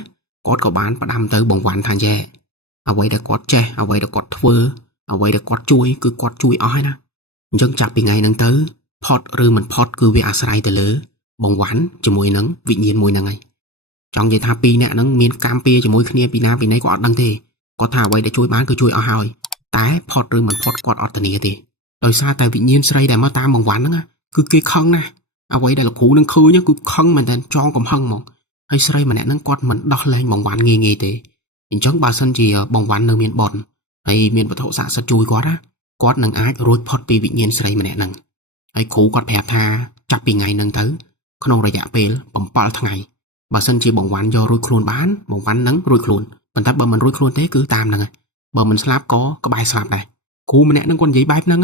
ាគាត់ក៏បានផ្ដាំទៅបង្វ៉ាន់ថាយ៉ែអ្វីដែលគាត់ចេះអ្វីដែលគាត់ធ្វើអ្វីដែលគាត់ជួយគឺគាត់ជួយអស់ហើយណាអញ្ចឹងចាប់ពីថ្ងៃហ្នឹងទៅផុតឬមិនផុតគឺវាអាស្រ័យទៅលើបង្វ៉ាន់ជាមួយនឹងវិញ្ញាណមួយហ្នឹងហើយចង់និយាយថាពីរនាក់ហ្នឹងមានកម្មពៀជាមួយគ្នាពីណាពីណីក៏អត់ដឹងទេគាត់ថាអ្វីដែលជួយបានគឺជួយអស់ហើយតែផុតឬមិនផុតគាត់អត់ធានាទេដោយសារតែវិញ្ញាណស្រីដែលមកតាមបង្វ៉ាន់ហ្នឹងគឺគេខឹងណាស់អ្វីដែលលោកគ្រូនឹងឃើញគឺខឹងមែនតើចងកំហឹងហ្មងហើយស្រីម្នាក់ហ្នឹងគាត់មិនដោះលែងបង្វ៉ាន់ងាយទេអញ្ចឹងបើសិនជាបង្វ៉ាន់នៅមានបនហើយមានវត្ថុស័ក្តិសិទ្ធិជួយគាត់នឹងអាចរួចផុតពីវិញ្ញាណស្រីម្នាក់ហ្នឹងហើយគ្រូគាត់ប្រាប់ថាចាប់ពីថ្ងៃហ្នឹងទៅក្នុងរយៈពេល7ថ្ងៃបើសិនជាបង្វ៉ាន់យករួចខ្លួនបានបង្វ៉ាន់ហ្នឹងរួចខ្លួនប៉ុន្តែបើមិនរួចខ្លួនទេគឺតាមហ្នឹងបើមិនស្លាប់ក៏ក្បែរស្លាប់ដែរគ្រូម្នាក់ហ្នឹងគាត់និយាយបែបហ្នឹង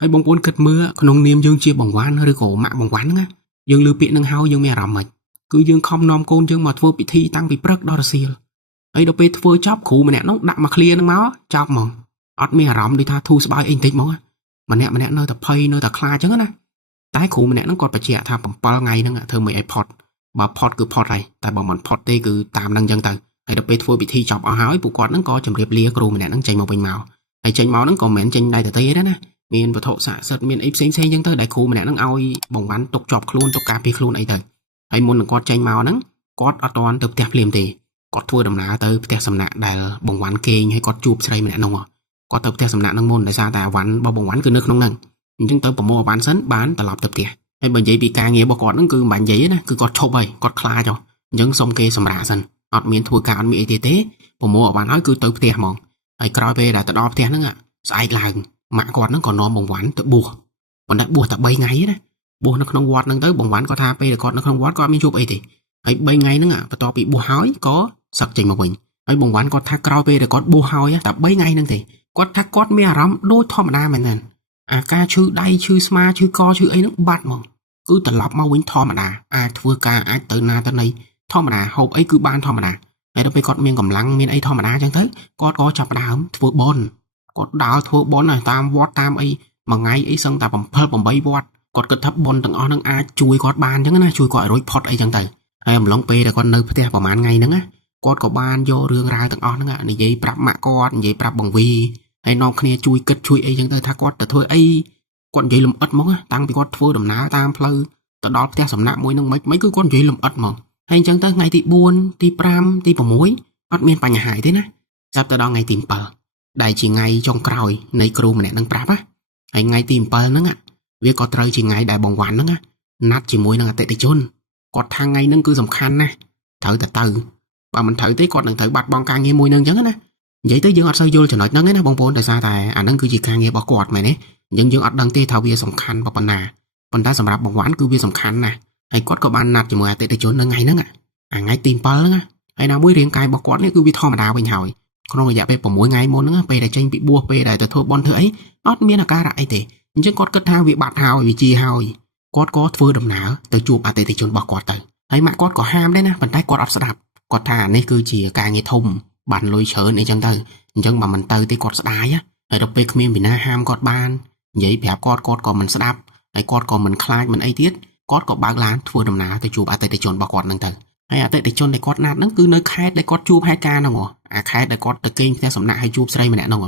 ហើយបងប្អូនគិតមើលក្នុងនាមយើងជាបង្វ៉ាន់ឬក៏ម៉ាក់បង្វ៉ាន់ហ្នឹងយើងលើពាក្យហ្នឹងហើយយើងមានអារម្មណ៍មិនគឺយើងខំនាំកូនយើងមកធ្វើពិធីតាំងពីព្រឹកដល់រសៀលហើយដល់ពេលធ្វើចប់គ្រូម្នាក់ហ្នឹងដាក់មកឃ្លាហ្នឹងមកចប់ហ្មងអត់មានអារម្មណ៍ដូចថាធូរស្បើយអីបន្តិចហ្មងម្នាក់នៅតែភ័យនៅតែខ្លាចអញ្ចឹងណាតែគ្រូម្នាក់ហ្នឹងគាត់បញ្ជាក់ថា7ថ្ងៃហ្នឹងធ្វើមិនឲ្យផុតបើផុតគឺផុតហើយតែបើមិនផុតទេគឺតាមហ្នឹងអញ្ចឹងទៅហើយដល់ពេលធ្វើពិធីចប់អស់ហើយពួកគាត់ហ្នឹងក៏ជម្រាបលាគ្រូម្នាក់ហ្នឹងចេញមកវិញមកហើយចេញមកហ្នឹងក៏មិនមែនចេញដែរទៅទេណាមានវត្ថុស័ក្តិសិទ្ធិមានអីផ្សេងអញ្ចឹងទៅដែលគ្រូម្នាក់ហ្នឹងឲ្យបង្វ៉ាន់ទុកជាប់ខ្លួនទុកការពារខ្លួនអីទៅហើយមុននឹងគាត់ចេញមកហ្នឹងគាត់អត់ទាន់ទៅផ្ទះភ្លាមទេគាត់ធ្វើដំណើរទៅផ្ទះសំណាក់ដែលបង្វ៉ាន់គេងហើយគាត់ជួបស្រីម្នាក់ហ្នឹងគាត់ទៅផ្ទះសំណាក់ហ្នឹងមុនដោយសារតែអាវ៉ាន់របស់បង្វ៉ាន់គឺនៅក្នុងហ្នឹងអញ្ចឹងទៅប្រមូលអាវ៉ាន់សិនបានត្រឡប់ទៅផ្ទះហើយបើនិយាយពីការងាររបស់គាត់ហ្នឹងគឺមិនបាញ់និយាយណាគឺគាត់ឈប់ហើយគាត់ខ្លាចអញ្ចឹងសុំគេសម្រាប់សិនអត់មានធ្វើការអត់មានអីទេប្រមូលអាវ៉ាន់ហើយគឺទៅផ្ទះហ្មងហើយក្រោយពេលដែលទៅដល់ផ្ទះហ្នឹងស្អែកឡើងម៉ាក់គាត់ហ្នឹងក៏នាំបង្វ៉ាន់ទៅបួសប៉ុន្តែបួសតែ3ថ្ងៃណាបួសនៅក្នុងវត្តហ្នឹងទៅបង្វ៉ាន់គាត់ថាពេលគាត់នៅក្នុងវត្តគាត់មានជួបអីទេហើយ3ថ្ងៃហ្នឹងបន្ទាប់ពីបួសហើយក៏សឹកចេញមកវិញហើយបង្វ៉ាន់គាត់ថាក្រោយពេលដែលគាត់បួសហើយតែ3ថ្ងៃហ្នឹងទេគាត់ថាគាត់មានអារម្មណ៍ដូចធម្មតាមែនទេអាការឈឺដៃឈឺស្មាឈឺកឈឺអីហ្នឹងបាត់ហ្មងគឺត្រឡប់មកវិញធម្មតាអាចធ្វើការអាចទៅណាទៅណីធម្មតាហូបអីគឺបានធម្មតាហើយដល់ពេលគាត់មានកម្លាំងមានអីធម្មតាអញ្ចឹងទៅគាត់ក៏ចាប់ផ្ដើមធ្វើបុណ្យគាត់ដើរធ្វើបុណ្យតាមវត្តតាមអីមួយថ្ងៃអីសឹងតែ7 8វត្តគាត់គិតថាបុណ្យទាំងអស់ហ្នឹងអាចជួយគាត់បានអញ្ចឹងណាជួយគាត់ឲ្យរួចផុតអីចឹងទៅហើយអំឡុងពេលដែលគាត់នៅផ្ទះប្រហែលថ្ងៃហ្នឹងណាគាត់ក៏បានយករឿងរ៉ាវទាំងអស់ហ្នឹងនិយាយប្រាប់ម៉ាក់គាត់និយាយប្រាប់បង្វីហើយនាំគ្នាជួយគិតជួយអីចឹងទៅថាគាត់ទៅធ្វើអីគាត់និយាយលំអិតហ្មងតាំងពីគាត់ធ្វើដំណើរតាមផ្លូវទៅដល់ផ្ទះសំណាក់មួយហ្នឹងមិនគឺគាត់និយាយលំអិតហ្មងហើយអញ្ចឹងទៅថ្ងៃទី4ទី5ទី6អត់មានបញ្ហាទេណាចាប់ទៅដល់ថ្ងៃទី7ដែលជាថ្ងៃចុងក្រោយនៃគ្រូម្នាក់នឹងប្រាប់ណាហើយថ្ងៃទី7ហ្នឹងវាក៏ត្រូវជាថ្ងៃដែលបង្វ៉ាន់ហ្នឹងណាត់ជាមួយនឹងអតិថិជនគាត់ថាថ្ងៃហ្នឹងគឺសំខាន់ណាស់ត្រូវតែទៅបើមិនត្រូវទេគាត់នឹងត្រូវបាត់បង់ការងារមួយហ្នឹងអញ្ចឹងណានិយាយទៅយើងអត់សូវយល់ចំណុចហ្នឹងទេណាបងប្អូនដោយសារតែអាហ្នឹងគឺជាការងាររបស់គាត់មែនទេអញ្ចឹងយើងអត់ដឹងទេថាវាសំខាន់ប៉ុណ្ណាប៉ុន្តែសម្រាប់បង្វ៉ាន់គឺវាសំខាន់ណាស់ហើយគាត់ក៏បានណាត់ជាមួយអតិថិជននៅថ្ងៃហ្នឹងថ្ងៃទី7ហ្នឹងហើយណាមួយរាងកាយរបស់គាត់នេះគឺវាធម្មតាវិញហើយក្នុងរយៈពេល6ថ្ងៃមុនហ្នឹងពេលដែលចេញពីបួសពេលដែលទៅធ្វើបន់ធ្វើអីអត់មានអាការៈអីទេអញ្ចឹងគាត់គិតថាវាបាត់ហើយវាជាហើយគាត់ក៏ធ្វើដំណើរទៅជួបអតិថិជនរបស់គាត់ទៅហើយម៉ាក់គាត់ក៏ហាមដែរណាប៉ុន្តែគាត់អត់ស្ដាប់គាត់ថានេះគឺជាការងារធំបានលុយច្រើនអីចឹងទៅអញ្ចឹងបើមិនទៅទេគាត់ស្ដាយហើយដល់ពេលគ្មានវិណាហាមគាត់បាននិយាយប្រាប់គាត់ក៏មិនស្ដាប់ហើយគាត់ក៏មិនខ្លាចមិនអីទៀតគាត់ក៏បើកឡានធ្វើដំណើរទៅជួបអតិថិជនរបស់គាត់ហ្នឹងទៅហើយអតិថិជនដែលគាត់ណាត់ហ្នឹងគឺនៅខេត្តដែលគាត់ជួបហេតុការណ៍ហ្នឹងអាខេត្តដែលគាត់ទៅគេងផ្ទះសំណាក់ហើយជួបស្រីម្នាក់ហ្នឹង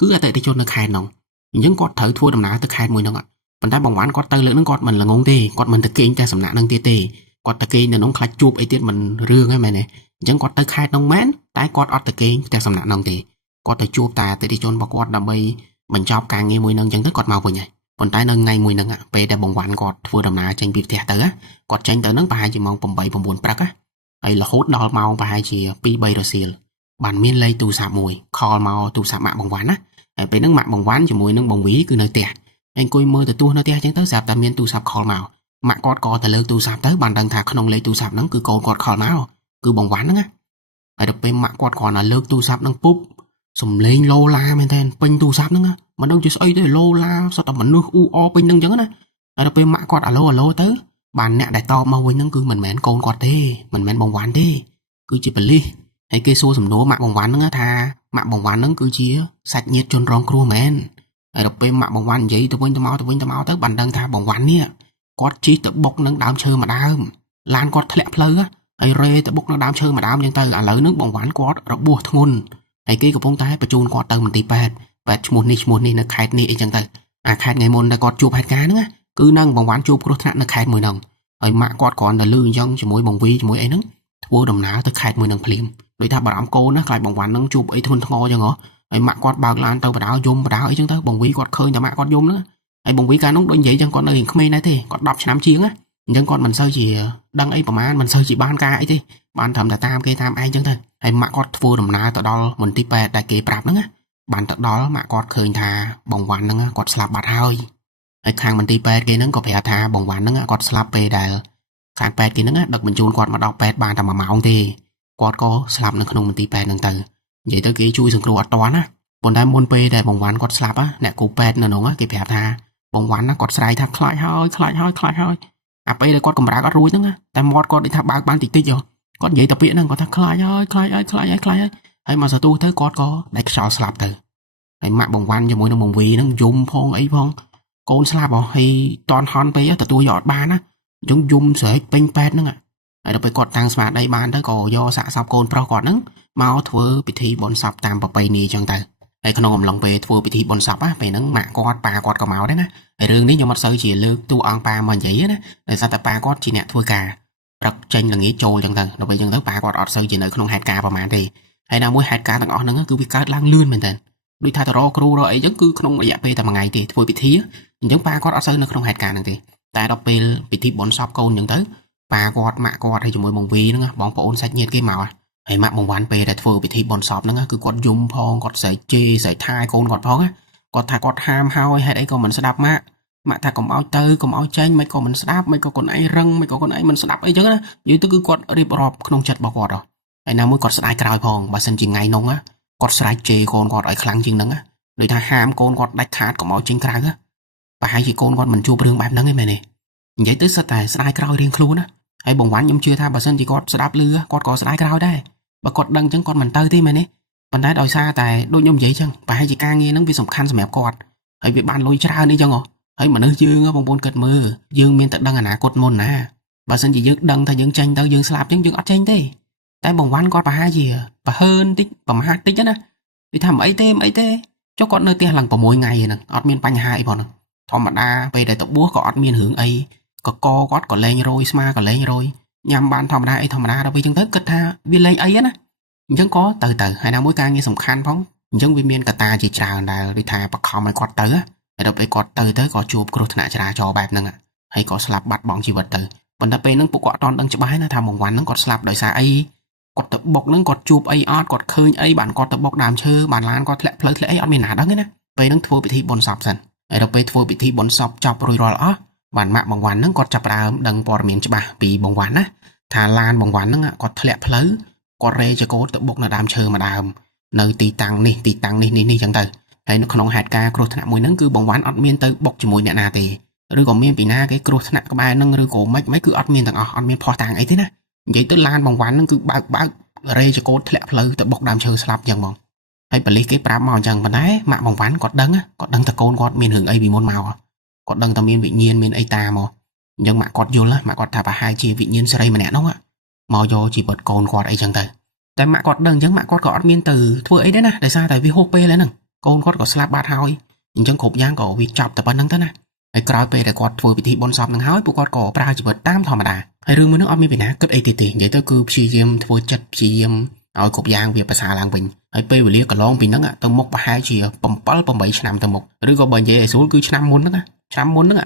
គឺអតិថិជននៅខេត្តហ្នឹងអញ្ចឹងគាត់ត្រូវធ្វើដំណើរទៅខេត្តមួយហ្នឹងប៉ុន្តែបង្វ៉ាន់គាត់ទៅលើកហ្នឹងគាត់មិនល្ងងទេគាត់មិនទៅគេងផ្ទះសំណាក់ហ្នឹងទៀតទេគាត់ទៅគេងនៅហ្នឹងខ្លាចជួបអីទៀតមិនរឿងហ្នឹងមែនទេអញ្ចឹងគាត់ទៅខេត្តហ្នឹងមែនតែគាត់អត់ទៅគេងផ្ទះសំណាក់ហ្នឹងទេគាត់ទៅជួបតែអតិថិជនរបស់គាត់ដើម្បីបញ្ចប់ការងារមួយហ្នឹងអញ្ចឹងទៅគាត់មកវិញហើយប៉ុន្តែនៅថ្ងៃមួយហ្នឹងពេលដែលបង្វ៉ាន់គាត់ធ្វើដំណើរចេញពីផ្ទះទៅគាត់ចេញទៅហ្នឹងប្រហែលជាម៉ោង8 9ព្រឹកហើយរហូតដល់ម៉ោងប្រហែលជា2 3រសៀលបានមានលេខទូរស័ព្ទមួយខលមកទូរស័ព្ទម៉ាក់បង្វ៉ាន់ណាហើយពេលហ្នឹងម៉ាក់បង្វ៉ាន់ជាមួយនឹងបងវីគឺនៅផ្ទះហើយអង្គុយមើលទទួលនៅផ្ទះអញ្ចឹងទៅស្រាប់តែមានទូរស័ព្ទខលមកម៉ាក់គាត់ក៏ទៅលើកទូរស័ព្ទទៅបានដឹងថាក្នុងលេខទូរស័ព្ទហ្នឹងគឺកូនគាត់ខលមកគឺបង្វ៉ាន់ហ្នឹងណាហើយដល់ពេលម៉ាក់គាត់គ្រាន់តែលើកទូរស័ព្ទហ្នឹងពុបសំឡេងឡូឡាមែនតើពេញទូរស័ព្ទហ្នឹងមិនដឹងជាស្អីទេឡូឡាសត្វតែមនុស្សអ៊ូអពេញហ្នឹងអញ្ចឹងណា ហើយដល់ពេលម៉ាក់គាត់អាឡូទៅបានអ្នកដែលតបមកវិញហ្នឹងគឺមិនមែនកូនគាត់ទេមិនមែនបងវ៉ាន់ទេគឺជាប៉ូលីសហើយគេសួរសំណួរម៉ាក់បងវ៉ាន់ហ្នឹងថាម៉ាក់បងវ៉ាន់ហ្នឹងគឺជាសាច់ញាតិជនរងគ្រោះមែនហើយដល់ពេលម៉ាក់បងវ៉ាន់និយាយទៅវិញទៅមកទៅបានដឹងថាបងវ៉ាន់នេះគាត់ជិះទៅបុកនឹងដើមឈើមួយដើមឡានគាត់ធ្លាក់ផ្លូវហើយរេទៅបុកនៅដើមឈើមួយដើមអញ្ចឹងទៅឥឡូវហ្នឹងបងវ៉ាន់គាត់របួសធ្ងន់ហើយគេកំពុងតែបញ្ជូនគាត់ទៅមន្ទីរពេទ្យឈ្មោះនេះនៅខេត្តនេះអីចឹងទៅអាខេត្តថ្ងៃមុនដែលគាត់ជួបហេតុការណ៍ហ្នឹងគឺនឹងបងវ៉ាន់ជួបគ្រោះថ្នាក់នៅខេត្តមួយហ្នឹងហើយម៉ាក់គាត់គ្រាន់តែលឺអញ្ចឹងជាមួយបងវីជាមួយអីហ្នឹងធ្វើដំណើរទៅខេត្តមួយហ្នឹងភ្លាមដូចថាបារម្ភកូនណាខ្លាចបងវ៉ាន់ហ្នឹងជួបអីធ្ងន់ធ្ងរអញ្ចឹងហ៎ហើយម៉ាក់គាត់បើកឡានទៅបដៅយំបដៅអីចឹងទៅបងវីគាត់ឃើញតែម៉ាក់គាត់យំហ្នឹងហើយបងវីកាលនោះដូចនិយាយចឹងគាត់នៅរៀងក្មេងដែរទេគាត់10ឆ្នាំជាងណាអញ្ចឹងគាត់មិនសូវជាដឹងអីប្រហែលមិនសូវជាបានការអីទេបានត្រឹមតែតាមគេតាមឯងចឹងទៅហើយម៉ាក់គាត់ធ្វើដំណើរទៅដល់មន្ទីរពេទ្យដែលគេប្រាប់ហ្នឹងណាបានទៅដល់ម៉ាក់គាត់ឃើញថាបងវ៉ាន់ហ្នឹងគាត់ស្លាប់បាត់ហើយខាងមន្ទីរពេទ្យគេហ្នឹងក៏ប្រាប់ថាបងវ៉ាន់ហ្នឹងគាត់ស្លាប់ពេលដែលខាងពេទ្យគេហ្នឹងដឹកបញ្ជូនគាត់មកដល់ពេទ្យបានតែ1ម៉ោងទេគាត់ក៏ស្លាប់នៅក្នុងមន្ទីរពេទ្យហ្នឹងទៅនិយាយទៅគេជួយសង្គ្រោះអត់ទាន់ណាប៉ុន្តែមុនពេលដែលបងវ៉ាន់គាត់ស្លាប់អ្នកគ្រូពេទ្យនៅនោះគេប្រាប់ថាបងវ៉ាន់គាត់ស្រែកថាខ្លាចហើយអាពេលដែលគាត់កម្រើកអត់រួចហ្នឹងតែមាត់គាត់ដូចថាបើកបានតិចគាត់និយាយតែពាក្យហ្នឹងគាត់ថាខ្លាចហើយហើយមកសទូទៅគាត់ក៏ដាច់ខ្យល់ស្លាប់ទៅហើយម៉ាក់បងវ៉ាន់ជាមួយនឹងបងវីហ្នឹងយំផងអីផងកូនស្លាប់ហើយតន់ហន់ពេកទទួលយកអត់បានណាអញ្ចឹងយំស្រែកពេញពេទ្យហ្នឹងហើយដល់ពេលគាត់តាំងស្មារតីបានទៅក៏យកសាកសពកូនប្រុសគាត់ហ្នឹងមកធ្វើពិធីបុណ្យសពតាមប្រពៃណីអញ្ចឹងទៅហើយក្នុងអំឡុងពេលធ្វើពិធីបុណ្យសពពេលហ្នឹងម៉ាក់គាត់ប៉ាគាត់ក៏មកដែរណាហើយរឿងនេះខ្ញុំអត់សូវជាលើកតួអង្គប៉ាមកនិយាយណាដោយសារតែប៉ាគាត់ជាអ្នកធ្វើការព្រឹកចេញល្ងាចចូលអញ្ចឹងទៅដល់ពេលអញ្ចឹងទៅប៉ាគាត់អត់សូវជានៅក្នុងហេតុការណ៍ប្រហែលទេហើយណាមួយហេតុការណ៍ទាំងអស់ហ្នឹងគឺវាកើតឡើងលឿនមែនតើដូចថាទៅរកគ្រូរកអីអញ្ចឹងគឺក្នុងរយៈពេលតែមួយថ្ងៃទេធ្វើពិធីអញ្ចឹងប៉ាគាត់អត់សូវនៅក្នុងហេតុការណ៍ហ្នឹងទេតែដល់ពេលពិធីបុណ្យសពកូនអញ្ចឹងទៅប៉ាគាត់ម៉ាក់គាត់ហើយជាមួយបងវីហ្នឹងបងប្អូនសាច់ញាតិគេមកហើយម៉ាក់បងវ៉ាន់ពេលដែលធ្វើពិធីបុណ្យសពហ្នឹងគឺគាត់យំផងគាត់ស្រែកជេរស្រែកថាឲ្យកូនគាត់ផងគាត់ថាគាត់ហាមហើយហេតុអីក៏មិនស្ដាប់ម៉ាក់ថាកុំឲ្យទៅកុំឲ្យចេញមិនក៏មិនស្ដាប់មិនក៏ខ្លួនឯងរឹងមិនក៏ខ្លួនឯងមិនស្ដាប់អីចឹងណានិយាយទៅគឺគាត់រៀបរាប់ក្នុងចិត្តរបស់គាត់ហើយណាមួយគាត់ស្ដាយក្រោយផងបើសិនជាថ្ងៃនោះគាត់ស្រែកជេរកូនគាត់ឲ្យខ្លាំងជាងហ្នឹងដូចថាហាមកូនគាត់ដាច់ខាតកុំឲ្យចេញក្រៅប្រហែលជាកូនគាត់មិនជួបរឿងបែបហ្នឹងទេមែនទេនិយាយទៅសិតតែស្ដាយក្រោយរៀងខ្លួនណាហើយបងវ៉ាន់ខ្ញុំជឿថាបើសិនជាគាត់ស្ដាប់ឮគាត់ក៏ស្ដាយក្រោយដែរបើគាត់ដឹងអញ្ចឹងគាត់មិនទៅទេមែនទេប៉ុន្តែដោយសារតែដូចខ្ញុំនិយាយអញ្ចឹងប្រហែលជាការងារហ្នឹងវាសំខាន់សម្រាប់គាត់ហើយវាបានលុយច្រើនអីចឹងហើយមនុស្សយើងបងប្អូនគិតមើលយើងមានតែដឹងអនាគតមុនណាបើសិនជាយើងដឹងថាយើងចេញទៅយើងស្លាប់អញ្ចឹងយើងអត់ចេញទេតែបងវ៉ាន់គាត់ប្រហែលជាប្រហើនតិចប្រមាថតិចណាវាថាមិនអីទេចុះគាត់នៅផ្ទះឡើង6ថ្ងៃហ្នឹងអត់មានបញ្ហាអីផងធម្មតាពេលដែលទៅបួសក៏អត់មានរឿងអីក៏គាត់ក៏លែងរយស្មាក៏លែងរយញ៉ាំបានធម្មតាអីធម្មតាដល់ពេលអញ្ចឹងទៅគិតថាវាលែងអីណាអញ្ចឹងក៏ទៅហើយណាមួយការងារសំខាន់ផងអញ្ចឹងវាមានកត្តាជាច្រើនដែលដូចថាបខំឲ្យគាត់ទៅហើយដល់ពេលគាត់ទៅក៏ជួបគ្រោះថ្នាក់ចរាចរណ៍បែបហ្នឹងហើយក៏ស្លាប់បាត់បង់ជីវិតទៅប៉ុន្តែពេលហ្នឹងពួកគាត់អត់ដឹងច្បាស់ណាថាបងវ៉ាន់ហ្នឹងគាត់ស្លាប់ដោយសារអីគាត់ទៅបុកហ្នឹងគាត់ជួបអីអត់គាត់ឃើញអីបានគាត់ទៅបុកដើមឈើបានឡានគាត់ធ្លាក់ផ្លូវធ្លាក់អីអត់មានណាដឹងទេណាពេលហ្នឹងធ្វើពិធីបុណ្យសពសិនហើយដល់ពេលធ្វើពិធីបុណ្យសពចប់រួចរាល់អស់បានម៉ាក់បងវ៉ាន់ហ្នឹងគាត់ចាប់ផ្ដើមដឹងព័ត៌មានច្បាស់ពីបងវ៉ាន់ណាថាឡានបងវ៉ាន់ហ្នឹងគាត់ធ្លាក់ផ្លូវគាត់រេចកោតទៅបុកនៅដើមឈើមួយដើមនៅទីតាំងនេះចឹងទៅហើយនៅក្នុងហេតុការណ៍គ្រោះថ្នាក់មួយហ្នឹងគឺបងវ៉ាន់អត់មានទៅបុកជាមួយអ្នកណាទេឬក៏មានពីណាគេគ្រោះថ្នាក់ក្បែរហ្នឹងឬក៏មិនគឺអត់មានទាំងអស់អត់មានភ័ស្តុតាងអីទេណានិយាយទៅឡានបងវ៉ាន់ហ្នឹងគឺបើករេចកោតធ្លាក់ផ្លូវទៅបុកដើមឈើស្លាប់ចឹងហ្មងហើយប៉ូលីសគេប្រាប់មកអញ្ចឹងប៉ុន្តែម៉ាក់បងវ៉ាន់គាត់ដឹងតែកូនគាត់មានរឿងអីពីមុនមកគាត់ដឹងតែមានវិញ្ញាណមានអីតាមមកអញ្ចឹងម៉ាក់គាត់យល់ម៉ាក់គាត់ថាប្រហែលជាវិញ្ញាណស្រីម្នាក់នោះមកយកជីវិតកូនគាត់អីចឹងទៅតែម៉ាក់គាត់ដឹងអញ្ចឹងម៉ាក់គាត់ក៏អត់មានទៅធ្វើអីដែរណាដោយសារតែវាហួសពេលហ្នឹងកូនគាត់ក៏ស្លាប់បាត់ហើយអញ្ចឹងគ្រប់យ៉ាងក៏វាចប់តែប៉ុណ្្នឹងទៅណាហើយក្រោយពេលដែលគាត់ធ្វើពិធីបុណ្យសពហ្នឹងហើយពួកគាត់ក៏ប្រើជីវិតតាមធម្មតាហើយរឿងមួយហ្នឹងអត់មានពីណាគិតអីទេនិយាយទៅគឺព្យាយាមធ្វើចិត្តព្យាយាមឲ្យគ្រប់យ៉ាងវាប្រសើរឡើងវិញហើយពេលវេលាកន្លងពីហ្នឹងទៅមុខប្រហែលជា7 8ឆ្នាំទៅមុខឬក៏បើនិយាយឲ្យស្រួលគឺឆ្នាំមុនហ្នឹ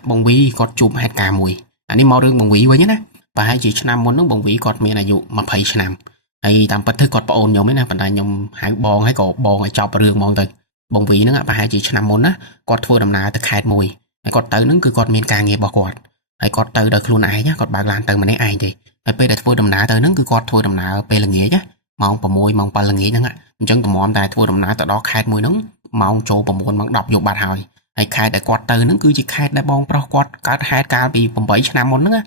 ងបងវីគាត់ជួបហេតុការណ៍មួយអានេះមករឿងបងវីវិញណាប្រហែលជាឆ្នាំមុនហ្នឹងបងវីគាត់មានអាយុ20ឆ្នាំហើយតាមពិតទៅគាត់ប្អូនខ្ញុំឯណាប៉ុន្តែខ្ញុំហៅបងហើយក៏បងឲ្យចប់រឿងហ្មងទៅបងវីហ្នឹងប្រហែលជាឆ្នាំមុនណាគាត់ធ្វើដំណើរទៅខេត្តមួយហើយគាត់ទៅហ្នឹងគឺគាត់មានការងាររបស់គាត់ហើយគាត់ទៅដោយខ្លួនឯងគាត់បើកឡានទៅម្នាក់ឯងទេហើយពេលដែលធ្វើដំណើរទៅហ្នឹងគឺគាត់ធ្វើដំណើរពេលល្ងាចម៉ោង6ម៉ោង7ល្ងាចហ្នឹងអញ្ចឹងតម្រាំតែធ្វើដំណើរទៅដល់ខេត្តមួយហ្នឹងម៉ោងចូល9ម៉ោង10យប់បាត់ហើយ ហើយខេត្តដែលគាត់ទៅហ្នឹងគឺជាខេត្តដែលបងប្រុសគាត់កើតហេតុកាលពី8ឆ្នាំមុនហ្នឹងហ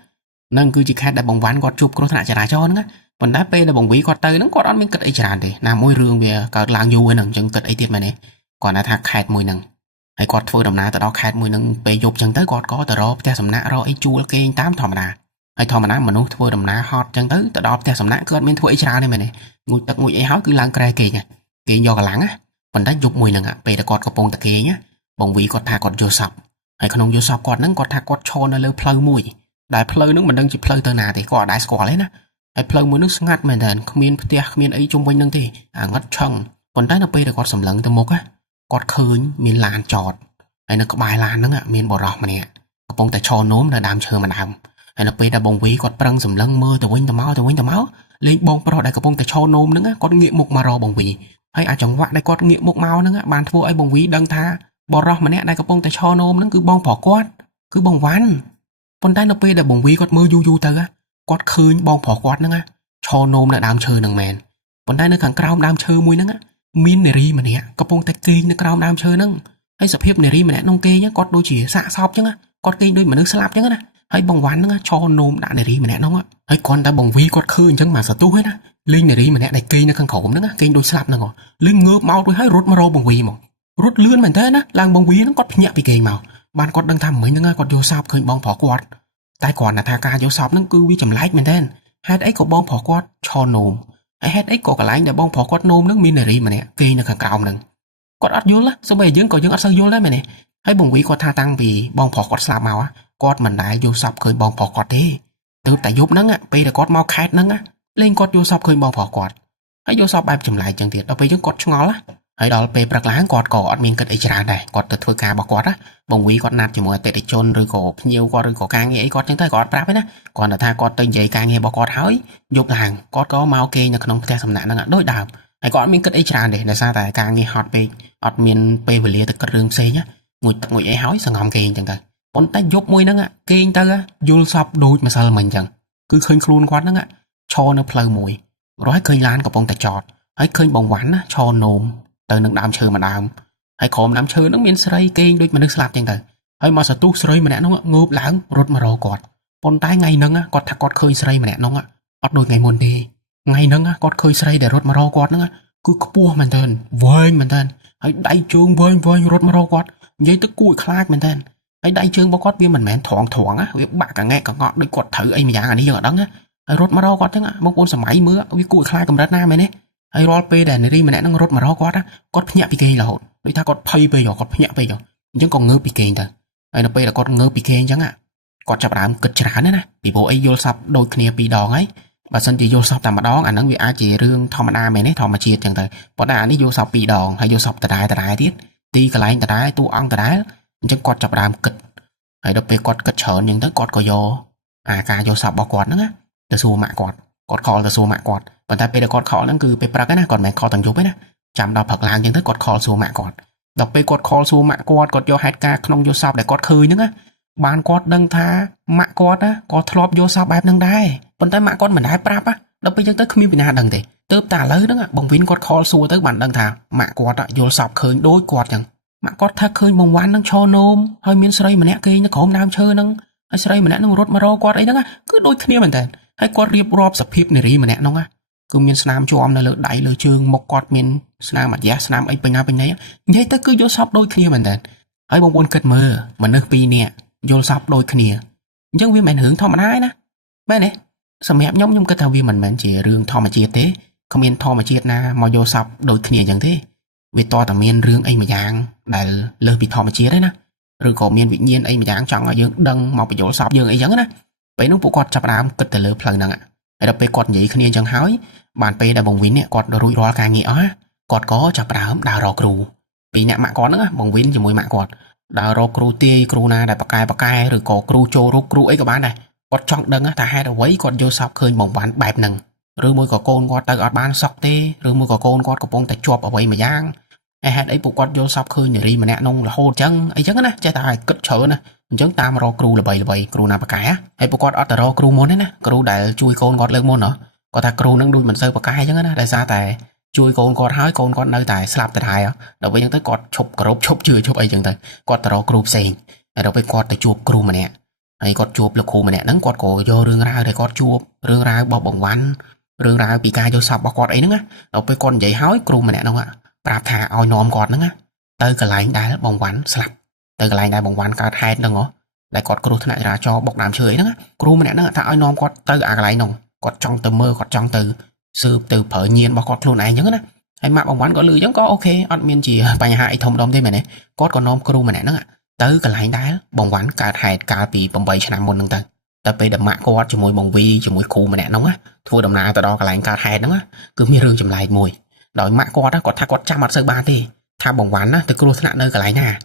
្នឹងគឺជាខេត្តដែលបងវ៉ាន់គាត់ជួបគ្រោះថ្នាក់ចរាចរណ៍ហ្នឹងប៉ុន្តែពេលដែលបងវីគាត់ទៅហ្នឹងគាត់អត់មានគិតអីច្រើនទេណាមួយរឿងវាកើតឡើងយូរហ្នឹងអញ្ចឹងគិតអីទៀតមែនទេគាត់ថាខេត្តមួយហ្នឹងហើយគាត់ធ្វើដំណើរទៅដល់ខេត្តមួយហ្នឹងពេលយប់អញ្ចឹងទៅគាត់ក៏ទៅរកផ្ទះសំណាក់រកអីជួលគេងតាមធម្មតាហើយធម្មតាមនុស្សធ្វើដំណើរហត់អញ្ចឹងទៅដល់ផ្ទះសំណាក់គឺអត់មានធ្វើអីច្រើនទេមែនទេងូតទឹកងូតអីហើយគឺឡើងក្រែគេងគេងយកកម្លាំងប៉ុន្តែយប់មួយហ្នឹងពេលដែលគាត់កំពុងតែគេងបងវីគាត់ថាគាត់យល់សប្តិហើយក្នុងយល់សប្តិគាត់ហ្នឹងគាត់ថាគាត់ឈរនៅលើផ្លូវមួយដែលផ្លូវហ្នឹងមិនដឹងជាផ្លូវទៅណាទេគាត់អត់ដែរស្គាល់ទេណាហើយផ្លូវមួយហ្នឹងស្ងាត់មែនតើគ្មានផ្ទះគ្មានអីជុំវិញហ្នឹងទេអាងឹតឆឹងប៉ុន្តែនៅពេលដែលគាត់សម្លឹងទៅមុខគាត់ឃើញមានឡានចតហើយនៅក្បែរឡានហ្នឹងមានបរិសម្នាក់កំពុងតែឈរនោមនៅដើមឈើម្ដងហើយនៅពេលដែលបងវីគាត់ប្រឹងសម្លឹងមើលទៅវិញទៅមកលេងបងប្រុសដែលកំពុងតែឈរនោមហ្នឹងគាត់ងាកមុខមករកបងវីហើយអាចង្វាក់ដែលគាត់ងាកមុខមកហ្នឹងបានធ្វើឲ្យបងវីដឹងថាបរិសម្នាក់ដែលកំពុងតែឈរនោមហ្នឹងគឺបងប្រុសគាត់គឺបងវ៉ាន់ប៉ុន្តែនៅពេលដែលបងវីគាត់មើលយូរទៅគាត់ឃើញបងប្រុសគាត់ហ្នឹងឈរនោមនៅដើមឈើហ្នឹងមែនប៉ុន្តែនៅខាងក្រោមដើមឈើមួយហ្នឹងមាននារីម្នាក់កំពុងតែគេងនៅក្រោមដើមឈើហ្នឹងហើយសភាពនារីម្នាក់នោះគេងគាត់ដូចជាសាកសពអញ្ចឹងគាត់គេងដូចមនុស្សស្លាប់អញ្ចឹងណាហើយបងវ៉ាន់ហ្នឹងឈរនោមដាក់នារីម្នាក់នោះហើយគាត់តែបងវីគាត់ឃើញអញ្ចឹងមកសន្ទុះហ្នឹងណាលេងនារីម្នាក់ដែលគេងនៅខាងក្រោមហ្នឹងគេងដូចស្លាប់ហ្នឹងលេងងើបមករួចហើយរត់មករកបងវីមករត់លឿនមែនតើណាឡើងបងវីហ្នឹងគាត់ភ្ញាក់ពីគេងមកបានគាត់ដឹងថាមិញហ្នឹងគាត់យកសោបឃើញបងប្រុសគាត់តែគាត់ថាការយកសោបហ្នឹងគឺវាចម្លែកមែនតើហេតុអីក៏បងប្រុសគាត់ឈរនោមហើយហេតុអីក៏កន្លែងដែលបងប្រុសគាត់នោមហ្នឹងមាននារីម្នាក់គេងនៅខាងក្រោមហ្នឹងគាត់អត់យល់សូម្បីយើងក៏យើងអត់សូវយល់ដែរមែនទេហើយបងវីគាត់ថាតាំងពីបងប្រុសគាត់ស្លាប់មកគាត់មិនដែលយកសោបឃើញបងប្រុសគាត់ទេទើបតែយប់ហ្នឹងពេលដែលគាត់មកខេត្តហ្នឹងលេងគាត់យកសោបឃើញបងប្រុសគាត់ហើយយកសោបបែបចម្លែកចឹងទៀតដល់ពេលយើងគាត់ឆ្ងល់ហើយដល់ពេលព្រឹកឡើងគាត់ក៏អត់មានគិតអីច្រើនដែរគាត់ទៅធ្វើការរបស់គាត់បងវីគាត់ណាត់ជាមួយអតិថិជនឬក៏ភ្ញៀវគាត់ឬក៏ការងារអីគាត់ចឹងទៅគាត់ប្រាប់ឯណាគាត់ថាគាត់ទៅនិយាយការងាររបស់គាត់ហើយយប់ឡើងគាត់ក៏មកគេងនៅក្នុងផ្ទះសំណាក់ហ្នឹងដូចដើមហើយគាត់អត់មានគិតអីច្រើនទេដោយសារតែការងារហត់ពេកអត់មានពេលវេលាទៅគិតរឿងផ្សេងងូតទឹកងូតអីហើយសង្ងំគេងចឹងទៅប៉ុន្តែយប់មួយហ្នឹងគេងទៅយល់សពដូចម្សិលមិញចឹងគឺឃើញខ្លួនគាត់ហ្នឹងឈរនៅផ្លូវមួយរហូតឃើញឡានកំពុងតែចតហើយឃើញបងវ៉ាន់ឈរនោមទៅនឹងដើមឈើមួយដើមហើយក្រោមដើមឈើហ្នឹងមានស្រីគេងដូចមនុស្សស្លាប់ចឹងទៅហើយមកសន្ទុះស្រីម្នាក់ហ្នឹងងើបឡើងរត់មករកគាត់ប៉ុន្តែថ្ងៃហ្នឹងគាត់ថាគាត់ឃើញស្រីម្នាក់ហ្នឹងអត់ដូចថ្ងៃមុនទេថ្ងៃហ្នឹងគាត់ឃើញស្រីដែលរត់មករកគាត់ហ្នឹងគឺខ្ពស់មែនតើវែងមែនតើហើយដៃជើងវែងរត់មករកគាត់និយាយទៅគួរឲ្យខ្លាចមែនតើហើយដៃជើងរបស់គាត់វាមិនមែនត្រង់វាបាក់កងែកកងក់ដូចគាត់ត្រូវអីម្យ៉ាងអានេះយើងអត់ដឹងហើយរត់មករកគាត់ហ្នឹងបងប្អូនសម័យមើលវាគួរឲ្យខ្លាចកម្រិតណាមែនទេហើយរាល់ពេលដែលនារីម្នាក់ហ្នឹងរត់មករកគាត់ភ្ញាក់ពីគេងរហូតដូចថាគាត់ភ័យពេកគាត់ភ្ញាក់ពេកអញ្ចឹងក៏ងើបពីគេងទៅហើយនៅពេលដែលគាត់ងើបពីគេងអញ្ចឹងគាត់ចាប់ផ្ដើមគិតច្រើនណាពីព្រោះអីយល់សប្តិដូចគ្នា2ដងហើយបើសិនជាយល់សប្តិតែម្ដងអាហ្នឹងវាអាចជារឿងធម្មតាមែនទេធម្មជាតិអញ្ចឹងទៅប៉ុន្តែអានេះយល់សប្តិ2ដងហើយយល់សប្តិដដែលទៀតទីកន្លែងដដែលតួអង្គដដែលអញ្ចឹងគាត់ចាប់ផ្ដើមគិតហើយដល់ពេលគាត់គិតច្រើនអញ្ចឹងទៅគាត់ក៏យកការយល់សប្តិរបស់គាត់ហ្នឹងទៅសួរម៉ាក់គាត់ខលទៅសួរម៉ាក់គាត់ប៉ុន្តែពេលដែលគាត់ខលហ្នឹងគឺពេលព្រឹកណាគាត់មិនមែនខលទាំងយប់ទេណាចាំដល់ព្រឹកឡើងអញ្ចឹងទៅគាត់ខលសួរម៉ាក់គាត់ដល់ពេលគាត់ខលសួរម៉ាក់គាត់យកហេតុការណ៍ក្នុងយល់សប្តិដែលគាត់ឃើញហ្នឹងបានគាត់ដឹងថាម៉ាក់គាត់ក៏ធ្លាប់យល់សប្តិបែបហ្នឹងដែរប៉ុន្តែម៉ាក់គាត់មិនដែលប្រាប់ដល់ពេលអញ្ចឹងទៅគ្មានពីណាដឹងទេទើបតែឥឡូវហ្នឹងបងវិនគាត់ខលសួរទៅបានដឹងថាម៉ាក់គាត់យល់សប្តិឃើញដូចគាត់អញ្ចឹងម៉ាក់គាត់ថាឃើញបងវ៉ាន់ហ្នឹងឈរនោមហើយមានស្រីម្នាក់គេងនៅក្រោមដើមឈើហ្នឹងហើយស្រីម្នាក់ហ្នឹងរត់មករកគាត់អីហ្នឹងគឺដូចគ្នាមែនតើហើយគាត់រៀបរាប់សភាពនារីម្នាក់ហ្នឹងគឺមានស្នាមជាប់នៅលើដៃលើជើងមុខគាត់មានស្នាមអាយ៉ាស្នាមអីពេញណានិយាយទៅគឺយល់សប្តិដូចគ្នាមែនតើហើយបងប្អូនគិតមើលមនុស្ស2នាក់យល់សប្តិដូចគ្នាអញ្ចឹងវាមិនមែនរឿងធម្មតាទេណាមែនទេសម្រាប់ខ្ញុំគិតថាវាមិនមែនជារឿងធម្មជាតិទេគ្មានធម្មជាតិណាមកយល់សប្តិដូចគ្នាអញ្ចឹងទេវាតតែមានរឿងអីមួយយ៉ាងដែលលើសពីធម្មជាតិទេណាឬក៏មានវិញ្ញាណអីមួយយ៉ាងចង់ឲ្យយើងដឹងមកបញ្យល់សប្តិយើងអីចឹងណាពេលនោះពួកគាត់ចាប់ផ្ដើមគិតទៅលើផ្លូវហ្នឹងហើយដល់ពេលគាត់និយាយគ្នាអញ្ចឹងហើយបានពេលដែលបងវិននេះគាត់រួចរាល់ការងារអស់គាត់ក៏ចាប់ផ្ដើមដើររកគ្រូពីអ្នកម៉ាក់គាត់ហ្នឹងបងវិនជាមួយម៉ាក់គាត់ដើររកគ្រូទាយគ្រូណាដែលប៉កែឬក៏គ្រូចូលរូបគ្រូអីក៏បានដែរគាត់ចង់ដឹងថាហេតុអ្វីគាត់យល់សប្តិឃើញបងវ៉ាន់បែបហ្នឹងឬមួយក៏កូនគាត់ទៅអត់បានសក់ទេឬមួយក៏កូនគាត់កំពុងតែជាប់អ្វីមួយយ៉ាងហេតុអីពួកគាត់យល់សប្តិឃើញនារីម្នាក់នោះរហូតអញ្ចឹងអីចឹងណាចេះតែឲ្យគិតច្រើនណាអញ្ចឹងតាមរកគ្រូល្បីគ្រូណាប៉កែហើយពួកគាត់អត់ទៅរកគ្រូមុនទេណាគ្រូដែលជួយកូនគាត់លើកមុនគាត់ថាគ្រូនឹងដូចមិនសូវប៉កែអញ្ចឹងណាដោយសារតែ ជួយកូនគាត់ហើយកូនគាត់នៅតែស្លាប់ទៅដែរដល់ពេលអញ្ចឹងទៅគាត់ឈប់គោរពឈប់ជឿឈប់អីចឹងទៅគាត់ទៅរកគ្រូផ្សេងហើយដល់ពេលគាត់ទៅជួបគ្រូម្នាក់ហើយគាត់ជួបលោកគ្រូម្នាក់ហ្នឹងគាត់ក៏យករឿងរ៉ាវដែលគាត់ជួបរឿងរ៉ាវរបស់បងវ៉ាន់រឿងរ៉ាវពីការយកសពរបស់គាត់អីហ្នឹងណាដល់ពេលគាត់និយាយហើយគ្រូម្នាក់ហ្នឹងប្រាប់ថាឲ្យនាំគាត់ហ្នឹងទៅកន្លែងដែលបងវ៉ាន់ស្លាប់ទៅកន្លែងដែលបងវ៉ាន់កើតហេតុហ្នឹងដែលគាត់គ្រោះថ្នាក់ចរាចរណ៍បុកដើមឈើអីហ្នឹងគ្រូម្នាក់ហ្នឹងថាឲ្យនាំគាត់ទៅអាកន្លែងហ្នឹងគាត់ចង់ទៅមើលគាត់ចង់ទៅស៊ើបទៅប្រើញៀនរបស់គាត់ខ្លួនឯងអញ្ចឹងណាហើយម៉ាក់បងវ៉ាន់ក៏លឺអញ្ចឹងក៏អូខេអត់មានជាបញ្ហាអីធំដុំទេមែនទេគាត់ក៏នាំគ្រូម្នាក់ហ្នឹងទៅកន្លែងដែលបងវ៉ាន់កើតហេតុកាលពី8ឆ្នាំមុនហ្នឹងទៅពេលដែលម៉ាក់គាត់ជាមួយបងវីជាមួយគ្រូម្នាក់ហ្នឹងធ្វើដំណើរទៅដល់កន្លែងកើតហេតុហ្នឹងគឺមានរឿងចម្លែកមួយដោយម៉ាក់គាត់គាត់ថាគាត់ចាំអត់សូវបានទេថាបងវ៉ាន់ទៅគ្រោះថ្នាក់នៅកន្លែងណា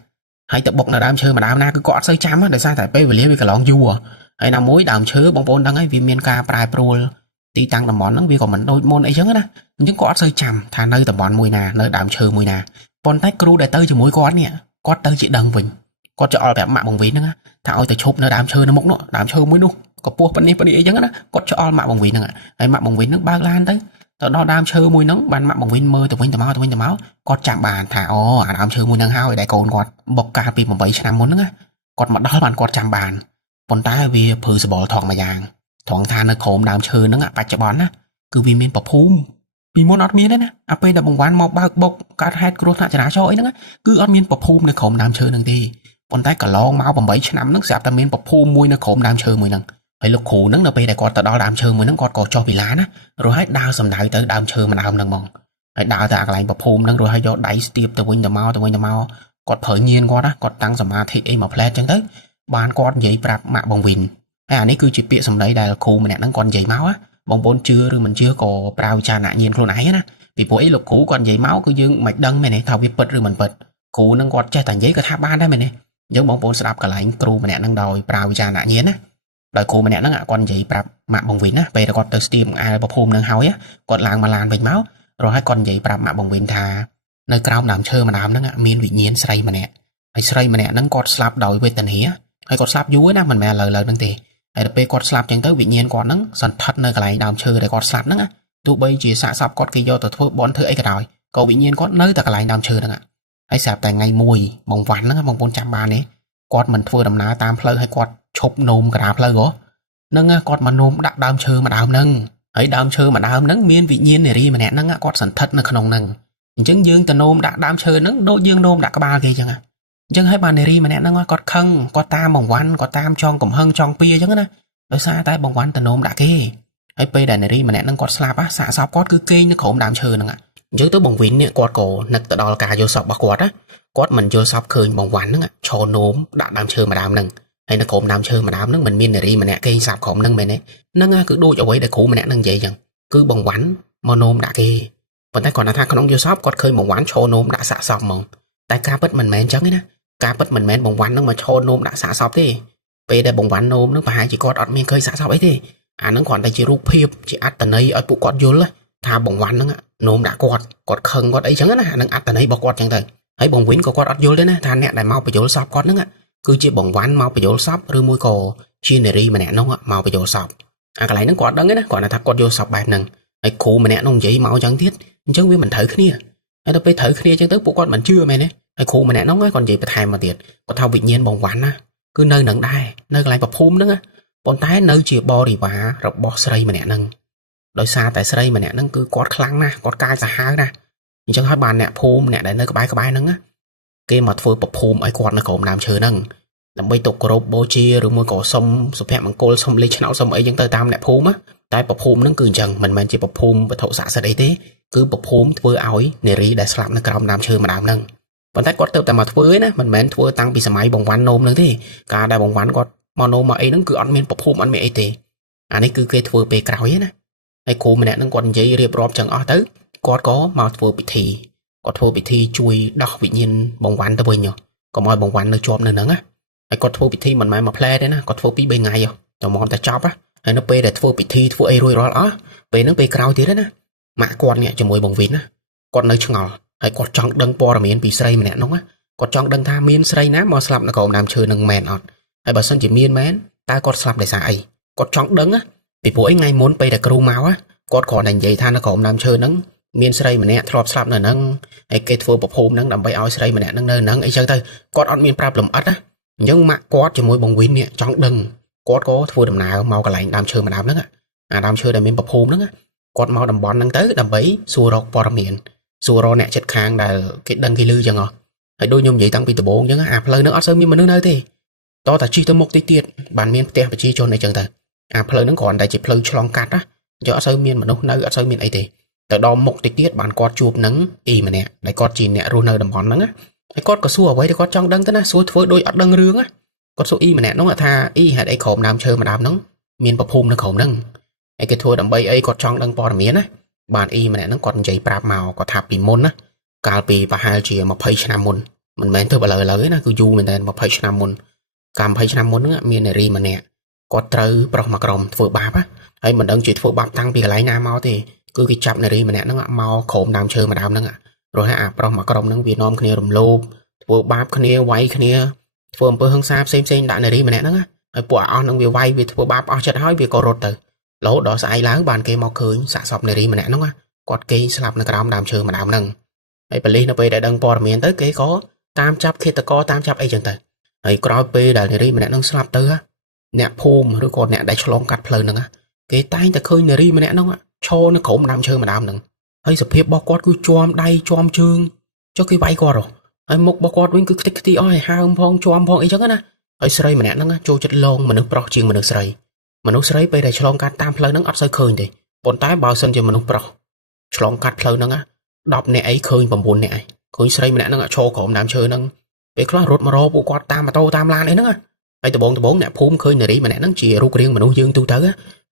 ហើយទៅបុកនៅដើមឈើម្ដងណាគឺគាត់អត់សូវចាំដោយសារតែពេលវេលាវាកន្លងយូរហើយណាមួយដើមឈើបងប្អូនដឹងហើយវាមានការប្រែប្រួលទីតាំងតំបន់ហ្នឹងវាក៏មិនដូចមុនអីចឹងណាអញ្ចឹងគាត់អត់សូវចាំថានៅតំបន់មួយណានៅដើមឈើមួយណាប៉ុន្តែគ្រូដែលទៅជាមួយគាត់នេះគាត់ទៅជាដឹងវិញគាត់ចោលប្រាប់ម៉ាក់បងវីហ្នឹងថាឲ្យទៅឈប់នៅដើមឈើនៅមុខនោះដើមឈើមួយនោះក៏ពោះប៉ុណ្នេះអីចឹងណាគាត់ចោលម៉ាក់បងវីហ្នឹងហើយម៉ាក់បងវីហ្នឹងបើកឡានទៅដល់ដើមឈើមួយហ្នឹងបានម៉ាក់បងវីមើលទៅវិញទៅមកគាត់ចាំបានថាអូអាដើមឈើមួយហ្នឹងហើយដែលកូនគាត់បុកកាលពី8ឆ្នាំមុនហ្នឹងគាត់មកដល់បានគាត់ចាំបានប៉ុន្តែវាព្រឺសបល់ថងមួយយ៉ាងត្រង់ថានៅក្រោមដើមឈើហ្នឹងបច្ចុប្បន្នណាគឺវាមានប្រភូមិពីមុនអត់មានទេណាអាពេលដែលបងវ៉ាន់មកបើកបុកកើតហេតុគ្រោះថ្នាក់ចរាចរណ៍អីហ្នឹងគឺអត់មានប្រភូមិនៅក្រោមដើមឈើហ្នឹងទេប៉ុន្តែកន្លងមក8ឆ្នាំហ្នឹងស្រាប់តែមានប្រភូមិមួយនៅក្រោមដើមឈើមួយហ្នឹងហើយលោកគ្រូហ្នឹងនៅពេលដែលគាត់ទៅដល់ដើមឈើមួយហ្នឹងគាត់ក៏ចុះពីឡានណារួចហើយដើរសំដៅទៅដើមឈើម្ដងហ្នឹងហ្មងហើយដើរទៅអាកន្លែងប្រភូមិហ្នឹងរួចហើយយកដៃស្ទាបទៅវិញទៅមកគាត់ប្រើញៀនគាត់តាំងសមាធិអីមកផ្លែតចឹងទៅបានគាត់និយាយប្រាប់ម៉ាក់បងវិនហើយអានេះគឺជាពាក្យសម្ដីដែលគ្រូម្នាក់ហ្នឹងគាត់និយាយមកបងប្អូនជឿឬមិនជឿក៏ប្រើវិចារណញ្ញាណខ្លួនឯងណាពីព្រោះអីលោកគ្រូគាត់និយាយមកគឺយើងមិនដឹងមែនទេថាវាពិតឬមិនពិតគ្រូហ្នឹងគាត់ចេះតែនិយាយគាត់ថាបានដែរមែនទេអញ្ចឹងបងប្អូនស្ដាប់កន្លែងគ្រូម្នាក់ហ្នឹងដោយប្រើវិចារណញ្ញាណណាដោយគ្រូម្នាក់ហ្នឹងគាត់និយាយប្រាប់ម៉ាក់បងវិនណាពេលគាត់ទៅស្ទាបអែលប្រភូមិហ្នឹងហើយគាត់ឡើងមកឡានវិញមករហូតគាត់និយាយប្រាប់ម៉ាក់បងវិនថានៅក្រោមដើមឈើម្ដងហ្នឹងមានវិញ្ញាណស្រីម្នាក់ហើយស្រីម្នាក់ហ្នឹងគាត់ស្លាប់ដោយវេទនាហើយគាត់ស្លាប់យូរណាមិនមែនឥឡូវហ្នឹងទេហើយដល់ពេលគាត់ស្លាប់ចឹងទៅវិញ្ញាណគាត់ហ្នឹងសន្ធិដ្ឋនៅកន្លែងដើមឈើដែលគាត់ស្លាប់ហ្នឹងទោះបីជាសាកសពគាត់គេយកទៅធ្វើបន់ធ្វើអីក៏ដោយក៏វិញ្ញាណគាត់នៅតែកន្លែងដើមឈើហ្នឹងហើយស្រាប់តែថ្ងៃមួយបងវ៉ាន់ហ្នឹងបងប្អូនចាំបានទេគាត់មិនធ្វើដំណើរតាមផ្លូវហើយគាត់ឈប់នោមកណ្ដាលផ្លូវហ្នឹងគាត់មកនោមដាក់ដើមឈើម្ដងហ្នឹងហើយដើមឈើម្ដងហ្នឹងមានវិញ្ញាណនារីម្នាក់ហ្នឹងគាត់សន្ធិដ្ឋនៅក្នុងហ្នឹងអញ្ចឹងយើងទៅនោមដាក់ដើមឈើហ្នឹងដូចយើងនោមដាក់ក្បាលគេអញ្ចឹងអញ្ចឹងហើយបាននារីម្នាក់ហ្នឹងគាត់ខឹងគាត់តាមបងវ៉ាន់គាត់តាមចង់កំហឹងចង់ពីអញ្ចឹងណាដោយសារតែបងវ៉ាន់ទៅនោមដាក់គេហើយពេលដែលនារីម្នាក់ហ្នឹងគាត់ស្លាប់សាកសពគាត់គឺគេងនៅក្រោមដើមឈើហ្នឹងអញ្ចឹងទៅបងវិននេះគាត់ក៏នឹកទៅដល់ការយកសពរបស់គាត់គាត់មិនយល់សពឃើញបងវ៉ាន់ហ្នឹងឈរនោមដាក់ដើមឈើម្ដងហ្នឹងហើយនៅក្រោមដើមឈើម្ដងហ្នឹងមិនមាននារីម្នាក់គេងសាប់ក្រោមហ្នឹងមែនទេហ្នឹងគឺដូចអ្វីដែលគ្រូម្នាក់ហ្នឹងនិយាយអញ្ចឹងគឺបងវ៉ាន់មកនោមដាក់គេប៉ុន្តែគាត់ថាក្នុងយកសពគាត់ឃើញបងវ៉ាន់ឈរនោមដាក់សាកសពហ្មងតែការពិតមិនមែនអញ្ចឹងទេណាការពិតមិនមែនបងវ៉ាន់ហ្នឹងមកឈរនោមដាក់សាកសពទេពេលដែលបងវ៉ាន់នោមហ្នឹងប្រហែលជាគាត់អត់មានឃើញសាកសពអីទេអាហ្នឹងគ្រាន់តែជារូបភាពជាអត្តន័យឲ្យពួកគាត់យល់ថាបងវ៉ាន់ហ្នឹងនោមដាក់គាត់ខឹងគាត់អីចឹងណាអាហ្នឹងអត្តន័យរបស់គាត់ចឹងទៅហើយបងវិនក៏គាត់អត់យល់ទេណាថាអ្នកដែលមកបញ្យល់សពគាត់ហ្នឹងគឺជាបងវ៉ាន់មកបញ្យល់សពឬមួយក៏ជានារីម្នាក់នោះមកបញ្យល់សពអាកន្លែងហ្នឹងគាត់ដឹងទេណាគាត់ថាគាត់យល់សពបែបហ្នឹងហើយគ្រូម្នាក់នោះនិយាយមកចឹងទៀតអញ្ចឹងវាមិនត្រូវគ្នាហើយដល់ពេលត្រូវគ្នាចឹងទៅពួកគាត់មិនជឿមែនទេហើយគ្រូម្នាក់នោះគាត់និយាយបន្ថែមមកទៀតគាត់ថាវិញ្ញាណបងវ៉ាន់ណាគឺនៅនឹងដែរនៅកន្លែងប្រភូមិហ្នឹងប៉ុន្តែនៅជាបរិវាររបស់ស្រីម្នាក់ហ្នឹងដោយសារតែស្រីម្នាក់ហ្នឹងគឺគាត់ខ្លាំងណាស់គាត់កាយសាហាវណាស់អញ្ចឹងហើយបានអ្នកភូមិអ្នកដែលនៅក្បែរហ្នឹងគេមកធ្វើប្រភូមិឲ្យគាត់នៅក្រោមដើមឈើហ្នឹងដើម្បីទៅគោរពបូជាឬមួយក៏សុំសុភមង្គលសុំលេខឆ្នោតសុំអីចឹងទៅតាមអ្នកភូមិតែប្រភូមិហ្នឹងគឺអញ្ចឹងមិនមែនជាប្រភូមិវត្ថុស័ក្តិសិទ្ធិអីទេគឺប្រភូមិធ្វើឲ្យនារីដែលស្លាប់នៅក្រោមដើមឈើម្ដងហ្នឹងប៉ុន្តែគាត់ទៅតែមកធ្វើឯណាមិនមែនធ្វើតាំងពីសម័យបងវ៉ាន់នោមហ្នឹងទេការដែលបងវ៉ាន់គាត់មកនោមមកអីហ្នឹងគឺអត់មានប្រភូមិអត់មានអីទេអានេះគឺគេធ្វើពេលក្រោយណាហើយគ្រូម្នាក់ហ្នឹងគាត់និយាយរៀបរាប់ចឹងអស់ទៅគាត់ក៏មកធ្វើពិធីគាត់ធ្វើពិធីជួយដោះវិញ្ញាណបងវ៉ាន់ទៅវិញកុំឲ្យបងវ៉ាន់នៅជាប់នៅហ្នឹងហើយគាត់ធ្វើពិធីមិនមែនមួយផ្លែទេណាគាត់ធ្វើ2 3ថ្ងៃទៅមកតែចប់ហើយនៅពេលដែលធ្វើពិធីធ្វើអីរួចរាល់អស់ពេលហ្នឹងពេលក្រោយទៀតណាម៉ាក់គាត់នេះជាមួយបងវិនណាគាត់នៅឆ្ងល់ហើយគាត់ចង់ដឹងព័ត៌មានពីស្រីម្នាក់នោះគាត់ចង់ដឹងថាមានស្រីណាមកស្លាប់នៅក្រោមដើមឈើនឹងមែនអត់ហើយបើសិនជាមានមែនតើគាត់ស្លាប់ដោយសារអីគាត់ចង់ដឹងពីព្រោះអីថ្ងៃមុនពេលដែលគ្រូមកគាត់គ្រាន់តែនិយាយថានៅក្រោមដើមឈើហ្នឹង មានស្រីម្នាក់ធ្លាប់ស្លាប់នៅហ្នឹងហើយគេធ្វើប្រភពហ្នឹងដើម្បីឲ្យស្រីម្នាក់ហ្នឹងនៅហ្នឹងអីចឹងទៅគាត់អត់មានប្រាប់លម្អិតណាអញ្ចឹងម៉ាក់គាត់ជាមួយបងវិននេះចង់ដឹងគាត់ក៏ធ្វើដំណើរមកកន្លែងដើមឈើម្ដងហ្នឹងអាដើមឈើដែលមានប្រភពហ្នឹងគាត់មកតំបន់ហ្នឹងទៅដើម្បីសួររកព័ត៌មានសួររកអ្នកចិត្តខាងដែលគេដឹងគេឮចឹងហ៎ហើយដូចខ្ញុំនិយាយតាំងពីដំបូងចឹងអាផ្លូវហ្នឹងអត់សូវមានមនុស្សនៅទេតតែជិះទៅមុខតិចទៀតបានមានផ្ទះប្រជាជនអីចឹងទៅអាផ្លូវហ្នឹងគ្រាន់តែជាផ្លូវឆ្លងកាត់ណាយកអត់សូវមានមនុស្សនៅអត់សូវមានអីទេទៅដល់មុខតិចទៀតបានគាត់ជួបនឹងអ៊ីម្នាក់ដែលគាត់ជាអ្នករស់នៅតំបន់ហ្នឹងណាហើយគាត់ក៏សួរអ្វីដែលគាត់ចង់ដឹងទៅណាសួរធ្វើដូចអត់ដឹងរឿងណាគាត់សួរអ៊ីម្នាក់ហ្នឹងថាអ៊ីហេតុអីក្រុមដើមឈើម្ដងហ្នឹងមានប្រភពនៅក្រុមហ្នឹងហើយគេធ្វើដើម្បីអីគាត់ចង់ដឹងព័ត៌មានណាបានអ៊ីម្នាក់ហ្នឹងគាត់និយាយប្រាប់មកគាត់ថាពីមុនណាកាលពីប្រហែលជា20ឆ្នាំមុនមិនមែនទៅឥឡូវទេណាគឺយូរមែនតើ20ឆ្នាំមុនកាល20ឆ្នាំមុនហ្នឹងមាននារីម្នាក់គាត់ត្រូវប្រុសមកក្រុមធ្វើបាបណាហើយមិនដឹងជាធ្វើបាបតាំងពីកន្លែងណាមកទេគឺគេចាប់នារីម្នាក់ហ្នឹងមកក្រុមដើមឈើម្ដងហ្នឹងព្រោះអាប្រុសមកក្រុមហ្នឹងវានាំគ្នារំលោភធ្វើបាបគ្នាវាយគ្នាធ្វើអំពើហិង្សាផ្សេងៗដាក់នារីម្នាក់ហ្នឹងហើយពួកអស់ហ្នឹងវាវាយវាធ្វើបាបអស់ចិត្តហើយវាក៏រត់ទៅរហូតដល់ស្អែកឡើងបានគេមកឃើញសាកសពនារីម្នាក់ហ្នឹងគាត់គេស្លាប់នៅក្រោមដើមឈើម្ដងហ្នឹងហើយប៉ូលីសនៅពេលដែលដឹងព័ត៌មានទៅគេក៏តាមចាប់ឃាតករតាមចាប់អីចឹងទៅហើយក្រោយពេលដែលនារីម្នាក់ហ្នឹងស្លាប់ទៅអ្នកភូមិឬក៏អ្នកដែលឆ្លងកាត់ផ្លូវហ្នឹងគេតែងតែឃើញនារីម្នាក់ហ្នឹងឈរនៅក្រោមដើមឈើម្ដងហ្នឹងហើយសភាពរបស់គាត់គឺជាំដៃជាំជើងចុះគេវាយគាត់ហើយមុខរបស់គាត់វិញគឺខ្ទេចខ្ទីអស់ហើយហើមផងជាំផងអីចឹងណាហើយស្រីម្នាក់ហ្នឹងចូលចិត្តលងមនុស្សប្រុសជាងមនុស្សស្រីពេលដែលឆ្លងកាត់តាមផ្លូវហ្នឹងអត់សូវឃើញទេប៉ុន្តែបើសិនជាមនុស្សប្រុសឆ្លងកាត់ផ្លូវហ្នឹង10នាក់អីឃើញ9នាក់អីឃើញស្រីម្នាក់ហ្នឹងឈរក្រោមដើមឈើហ្នឹងពេលខ្លះរត់មករកពួកគាត់តាមម៉ូតូតាមឡានអីហ្នឹងហើយដំបងអ្នកភូមិឃើញនារីម្នាក់ហ្នឹងជារូបរាងមនុស្សយើងទូទ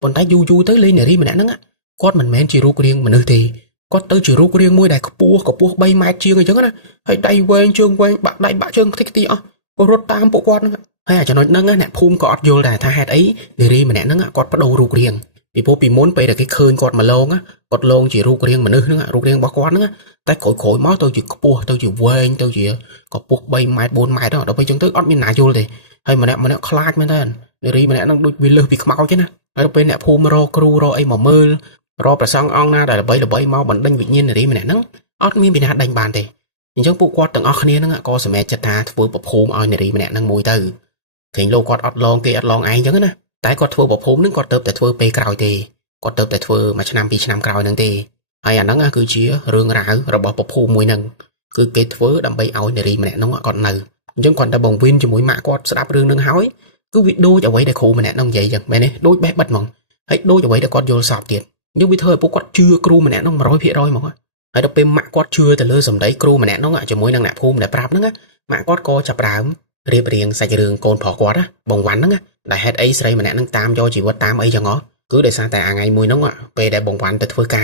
ៅប៉ុន្តែយូរទៅលេងនារីម្នាក់ហ្នឹងគាត់មិនមែនជារូបរាងមនុស្សទេគាត់ទៅជារូបរាងមួយដែលខ្ពស់3ម៉ែត្រជាងអញ្ចឹងណាហើយដៃវែងជើងវែងបាក់ដៃបាក់ជើងខ្ទេចខ្ទីអស់ក៏រត់តាមពួកគាត់ហ្នឹងហើយអាចំណុចហ្នឹងអ្នកភូមិក៏អត់យល់ដែរថាហេតុអីនារីម្នាក់ហ្នឹងគាត់បដូររូបរាងពីព្រោះពីមុនពេលដែលគេឃើញគាត់មកលងគាត់លងជារូបរាងមនុស្សហ្នឹងរូបរាងរបស់គាត់ហ្នឹងតែក្រោយមកទៅជាខ្ពស់ទៅជាវែងទៅជាកម្ពស់3ម៉ែត្រ4ម៉ែត្រដល់ពេលអញ្ចឹងទៅអត់មានណាយល់ទេហើយម្នាក់ខ្លាចមែនតើនារីម្នាក់ហ្នឹងដូចវាលើសពីខ្មោចទេណាហើយពេលអ្នកភូមិរកគ្រូរកអីមកមើលរកប្រសង់អង្គណាដែលល្បីមកបណ្ដេញវិញ្ញាណនារីម្នាក់ហ្នឹងអត់មានពីណាដេញបានទេអញ្ចឹងពួកគាត់ទាំងអស់គ្នាហ្នឹងក៏សម្រេចចិត្តថាធ្វើប្រភូមិឲ្យនារីម្នាក់ហ្នឹងមួយទៅឃើញលោកគាត់អត់ឡងគេអត់ឡងឯងអញ្ចឹងណាតែគាត់ធ្វើប្រភូមិហ្នឹងគាត់ទៅតែធ្វើពេលក្រោយទេគាត់ទៅតែធ្វើមួយឆ្នាំ2ឆ្នាំក្រោយហ្នឹងទេហើយអាហ្នឹងគឺជារឿងរ៉ាវរបស់ប្រភូមិមួយហ្នឹងគឺគេធ្វើដើម្បីឲ្យនារីម្នាក់ហ្នឹងគាត់នៅអញ្ចឹងគាត់តែបងវិនជាមួយម៉ាក់គាត់ស្ដាប់រឿងហ្នឹងហើយគឺវាដូចអ្វីដែលគ្រូម្នាក់ហ្នឹងនិយាយអញ្ចឹងមែនទេដូចបេះបិទហ្មងហើយដូចអ្វីដែលគាត់យល់សពទៀតអញ្ចឹងវាធ្វើឲ្យពួកគាត់ជឿគ្រូម្នាក់ហ្នឹង 100% ហ្មងហើយដល់ពេលម៉ាក់គាត់ជឿទៅលើសម្ដីគ្រូម្នាក់ហ្នឹងជាមួយនឹងអ្នកភូមិដែលប្រាប់ហ្នឹងម៉ាក់គាត់ក៏ចាប់ផ្ដើមរៀបរៀងសាច់រឿងកូនប្រុសគាត់បងវ៉ាន់ហ្នឹងដែលហេតុអីស្រីម្នាក់ហ្នឹងតាមយកជីវិតតាមអីចឹងគឺដោយសារតែអាថ្ងៃមួយហ្នឹងពេលដែលបងវ៉ាន់ទៅធ្វើកា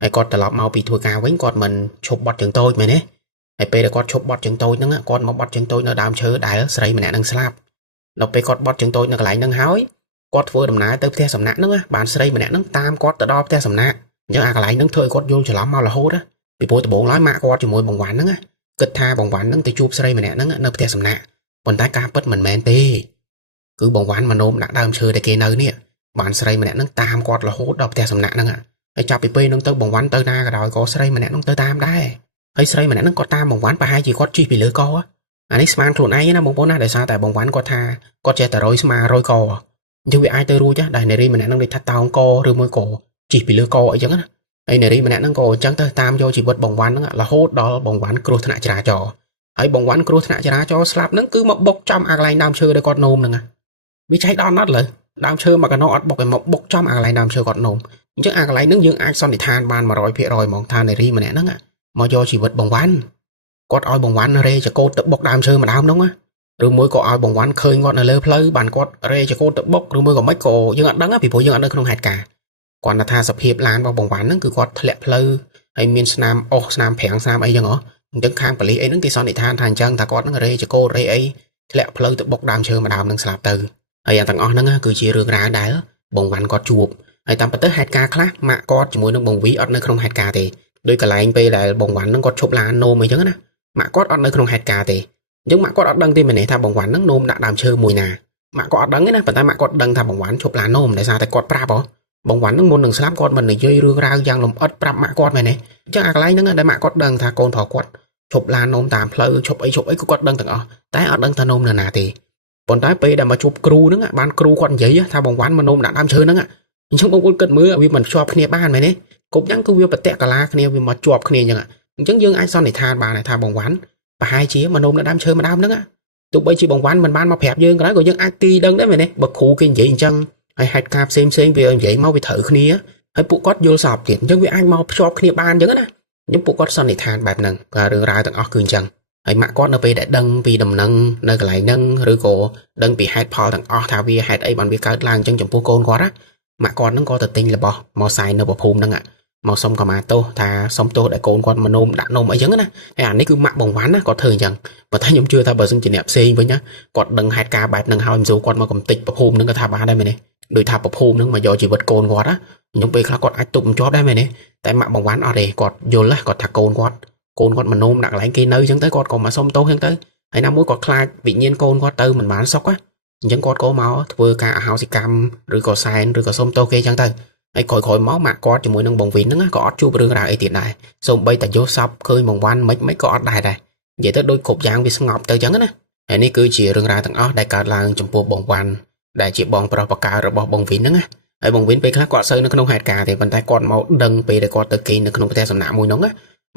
រហើយគាត់ត្រឡប់មកពីធ្វើការវិញគាត់មិនឈប់បត់ជើងតូចមែនទេហើយពេលដែលគាត់ឈប់បត់ជើងតូចហ្នឹងគាត់មកបត់ជើងតូចនៅដើមឈើដែលស្រីម្នាក់ហ្នឹងស្លាប់ដល់ពេលគាត់បត់ជើងតូចនៅកន្លែងហ្នឹងហើយគាត់ធ្វើដំណើរទៅផ្ទះសំណាក់ហ្នឹងបានស្រីម្នាក់ហ្នឹងតាមគាត់ទៅដល់ផ្ទះសំណាក់អញ្ចឹងអាកន្លែងហ្នឹងធ្វើឲ្យគាត់យល់ច្រឡំមករហូតពីព្រោះដំបូងឡើយម៉ាក់គាត់ជាមួយបងវ៉ាន់ហ្នឹងគិតថាបងវ៉ាន់ហ្នឹងទៅជួបស្រីម្នាក់ហ្នឹងនៅផ្ទះសំណាក់ប៉ុន្តែការពិតមិនមែនទេគឺបងវ៉ាន់មកនោមដាក់ដើមឈើដែលគេនៅនេះបានស្រីម្នាក់ហ្នឹងតាមគាត់រហូតដល់ផ្ទះសំណាក់ហ្នឹងហើយចាប់ពីពេលហ្នឹងទៅបងវ៉ាន់ទៅណាក៏ដោយក៏ស្រីម្នាក់ហ្នឹងទៅតាមដែរហើយស្រីម្នាក់ហ្នឹងគាត់តាមបងវ៉ាន់ប្រហែលជាគាត់ជិះពីលើកអានេះស្មានខ្លួនឯងណាបងប្អូនណាដោយសារតែបងវ៉ាន់គាត់ថាគាត់ចេះតែរយស្មារយកអញ្ចឹងវាអាចទៅរួចដែរនារីម្នាក់ហ្នឹងដូចថាតោងកឬមួយក៏ជិះពីលើកអីចឹងណាហើយនារីម្នាក់ហ្នឹងក៏អញ្ចឹងទៅតាមយកជីវិតបងវ៉ាន់ហ្នឹងរហូតដល់បងវ៉ាន់គ្រោះថ្នាក់ចរាចរណ៍ហើយបងវ៉ាន់គ្រោះថ្នាក់ចរាចរណ៍ស្លាប់ហ្នឹងគឺមកបុកចំអាកន្លែងដើមឈើដែលគាត់នោមហ្នឹងវាចៃដន្យណាស់លើដើមឈើមកកណោអត់បុកឲ្យមកបុកចំអាកន្លែងដើមឈើគាត់នោមអញ្ចឹងអាកន្លែងហ្នឹងយើងអាចសន្និដ្ឋានបាន 100% ហ្មងថានារីម្នាក់ហ្នឹងមកយកជីវិតបងវ៉ាន់គាត់ឲ្យបងវ៉ាន់រេចកោតទៅបុកដើមឈើម្ដងហ្នឹងឬមួយក៏ឲ្យបងវ៉ាន់ឃើញគាត់នៅលើផ្លូវបានគាត់រេចកោតទៅបុកឬមួយក៏មិនក៏យើងអត់ដឹងពីព្រោះយើងអត់នៅក្នុងហេតុការណ៍គាត់ថាសភាពឡានរបស់បងវ៉ាន់ហ្នឹងគឺគាត់ធ្លាក់ផ្លូវហើយមានស្នាមអុសស្នាមប្រាំងស្នាមអីចឹងអញ្ចឹងខាងប៉ូលីសអីហ្នឹងគេសន្និដ្ឋានថាអញ្ចឹងថាគាត់ហ្នឹងរេចកោតរេអីធ្លាក់ផ្លូវទៅបុកដើមឈើម្ដងហ្នឹងស្លាប់ទៅហើយអាទាំងអស់ហ្នឹងគឺជារឿងរ៉ាវដែលបងវ៉ាន់គាត់ជួបហើយតាមពិតទៅហេតុការណ៍ខ្លះម៉ាក់គាត់ជាមួយនឹងបងវីអត់នៅក្នុងហេតុការណ៍ទេដោយកន្លែងពេលដែលបងវ៉ាន់ហ្នឹងគាត់ឈប់ឡាននោមអីចឹងណាម៉ាក់គាត់អត់នៅក្នុងហេតុការណ៍ទេអញ្ចឹងម៉ាក់គាត់អត់ដឹងទេមែនទេថាបងវ៉ាន់ហ្នឹងនោមដាក់ដើមឈើមួយណាម៉ាក់គាត់អត់ដឹងទេណាប៉ុន្តែម៉ាក់គាត់ដឹងថាបងវ៉ាន់ឈប់ឡាននោមដោយសារតែគាត់ប្រាប់ បងវ៉ាន់នឹងមុននឹងស្លាប់គាត់មិននិយាយរឿងរ៉ាវយ៉ាងលម្អិតប្រាប់ម៉ាក់គាត់មែនទេអញ្ចឹងអាកន្លែងហ្នឹងដែលម៉ាក់គាត់ដឹងថាកូនប្រុសគាត់ឈប់ឡាននោមតាមផ្លូវឈប់អីក៏គាត់ដឹងទាំងអស់តែអត់ដឹងថានោមនៅណាទេប៉ុន្តែពេលដែលមកជួបគ្រូហ្នឹងបានគ្រូគាត់និយាយថាបងវ៉ាន់មកនោមដាក់ដើមឈើហ្នឹងអញ្ចឹងបងប្អូនគិតមើលវាមិនភ្ជាប់គ្នាបានមែនទេគប់យ៉ាងគឺវាប្រតិកាឡាគ្នាវាមកជាប់គ្នាអញ្ចឹងយើងអាចសន្និដ្ឋានបានថាបងវ៉ាន់ប្រហែលជាមកនោមនៅដើមឈើម្ដងហ្នឹងទោះបីជាបងវ៉ាន់មិនបានមកប្រាប់យើងក៏ដោយក៏យើងអាចទីដឹងដែរមែនទេបើគ្រូគេនិយាយអញ្ចឹងហើយហេតុការផ្សេងវានិយាយមកវាត្រូវគ្នាហើយពួកគាត់យល់សពទៀតអញ្ចឹងវាអាចមកភ្ជាប់គ្នាបានអញ្ចឹងណាខ្ញុំពួកគាត់សន្និដ្ឋានបែបហ្នឹងរឿងរ៉ាវទាំងអស់គឺអញ្ចឹងហើយម៉ាក់គាត់នៅពេលដែលដឹងពីដំណឹងនៅកន្លែងហ្នឹងឬក៏ដឹងពីហេតុផលទាំងអស់ថាវាហេតុអីបានវាកើតឡើងអញ្ចឹងចំពោះកូនគាត់ណាម៉ាក់គាត់ហ្នឹងក៏ទៅទិញរបស់មកសែននៅប្រភូមិហ្នឹងមកសុំកម្មាទោសថាសុំទោសដែលកូនគាត់មកនោមដាក់នំអីចឹងណាហើយអានេះគឺម៉ាក់បងវ៉ាន់ណាគាត់ធ្វើអញ្ចឹងប៉ុន្តែខ្ញុំជឿថាបើសិនជាអ្នកផ្សេងវិញណាគាត់ដឹងហេតុការបែបហ្នឹងហើយមិនសូវគាត់មកកំទេចប្រភូមិហ្នឹងក៏ថាបានដែរមែនទេដោយថាប្រភូមិហ្នឹងមកយកជីវិតកូនគាត់ណាខ្ញុំពេលខ្លះគាត់អាចទប់មិនជាប់ដែរមែនទេតែម៉ាក់បងវ៉ាន់អត់ទេគាត់យល់គាត់ថាកូនគាត់មកនោមដាក់កន្លែងគេនៅអញ្ចឹងទៅគាត់ក៏មកសុំទោសអញ្ចឹងទៅហើយណាមួយគាត់ខ្លាចវិញ្ញាណកូនគាត់ទៅមិនបានសុខណាអញ្ចឹងគាត់ក៏មកធ្វើការអហោសិកម្មឬក៏សែនឬក៏សុំទោសគេអញ្ចឹងទៅហើយក្រោយមកម៉ាក់គាត់ជាមួយនឹងបងវិនហ្នឹងក៏អត់ជួបរឿងរ៉ាវអីទៀតដែរសូម្បីតែយកសពឃើញបងវ៉ាន់មិនក៏អត់ដែរនិយាយទៅដូចគ្រប់យ៉ាងវាស្ងប់ទៅអញ្ចឹងណាហើយនេះគឺជារឿងរ៉ាវទាំងអស់ដែលកើតឡើងចំពោះបងវ៉ាន់ដែលជាបងប្រុសបកើរបស់បងវិនហ្នឹងណាហើយបងវិនពេលខ្លះគាត់សូវនៅក្នុងហេតុការណ៍ទេប៉ុន្តែគាត់មកដឹងពេលដែលគាត់ទៅគេងនៅក្នុងផ្ទះសំណាក់មួយហ្នឹងណ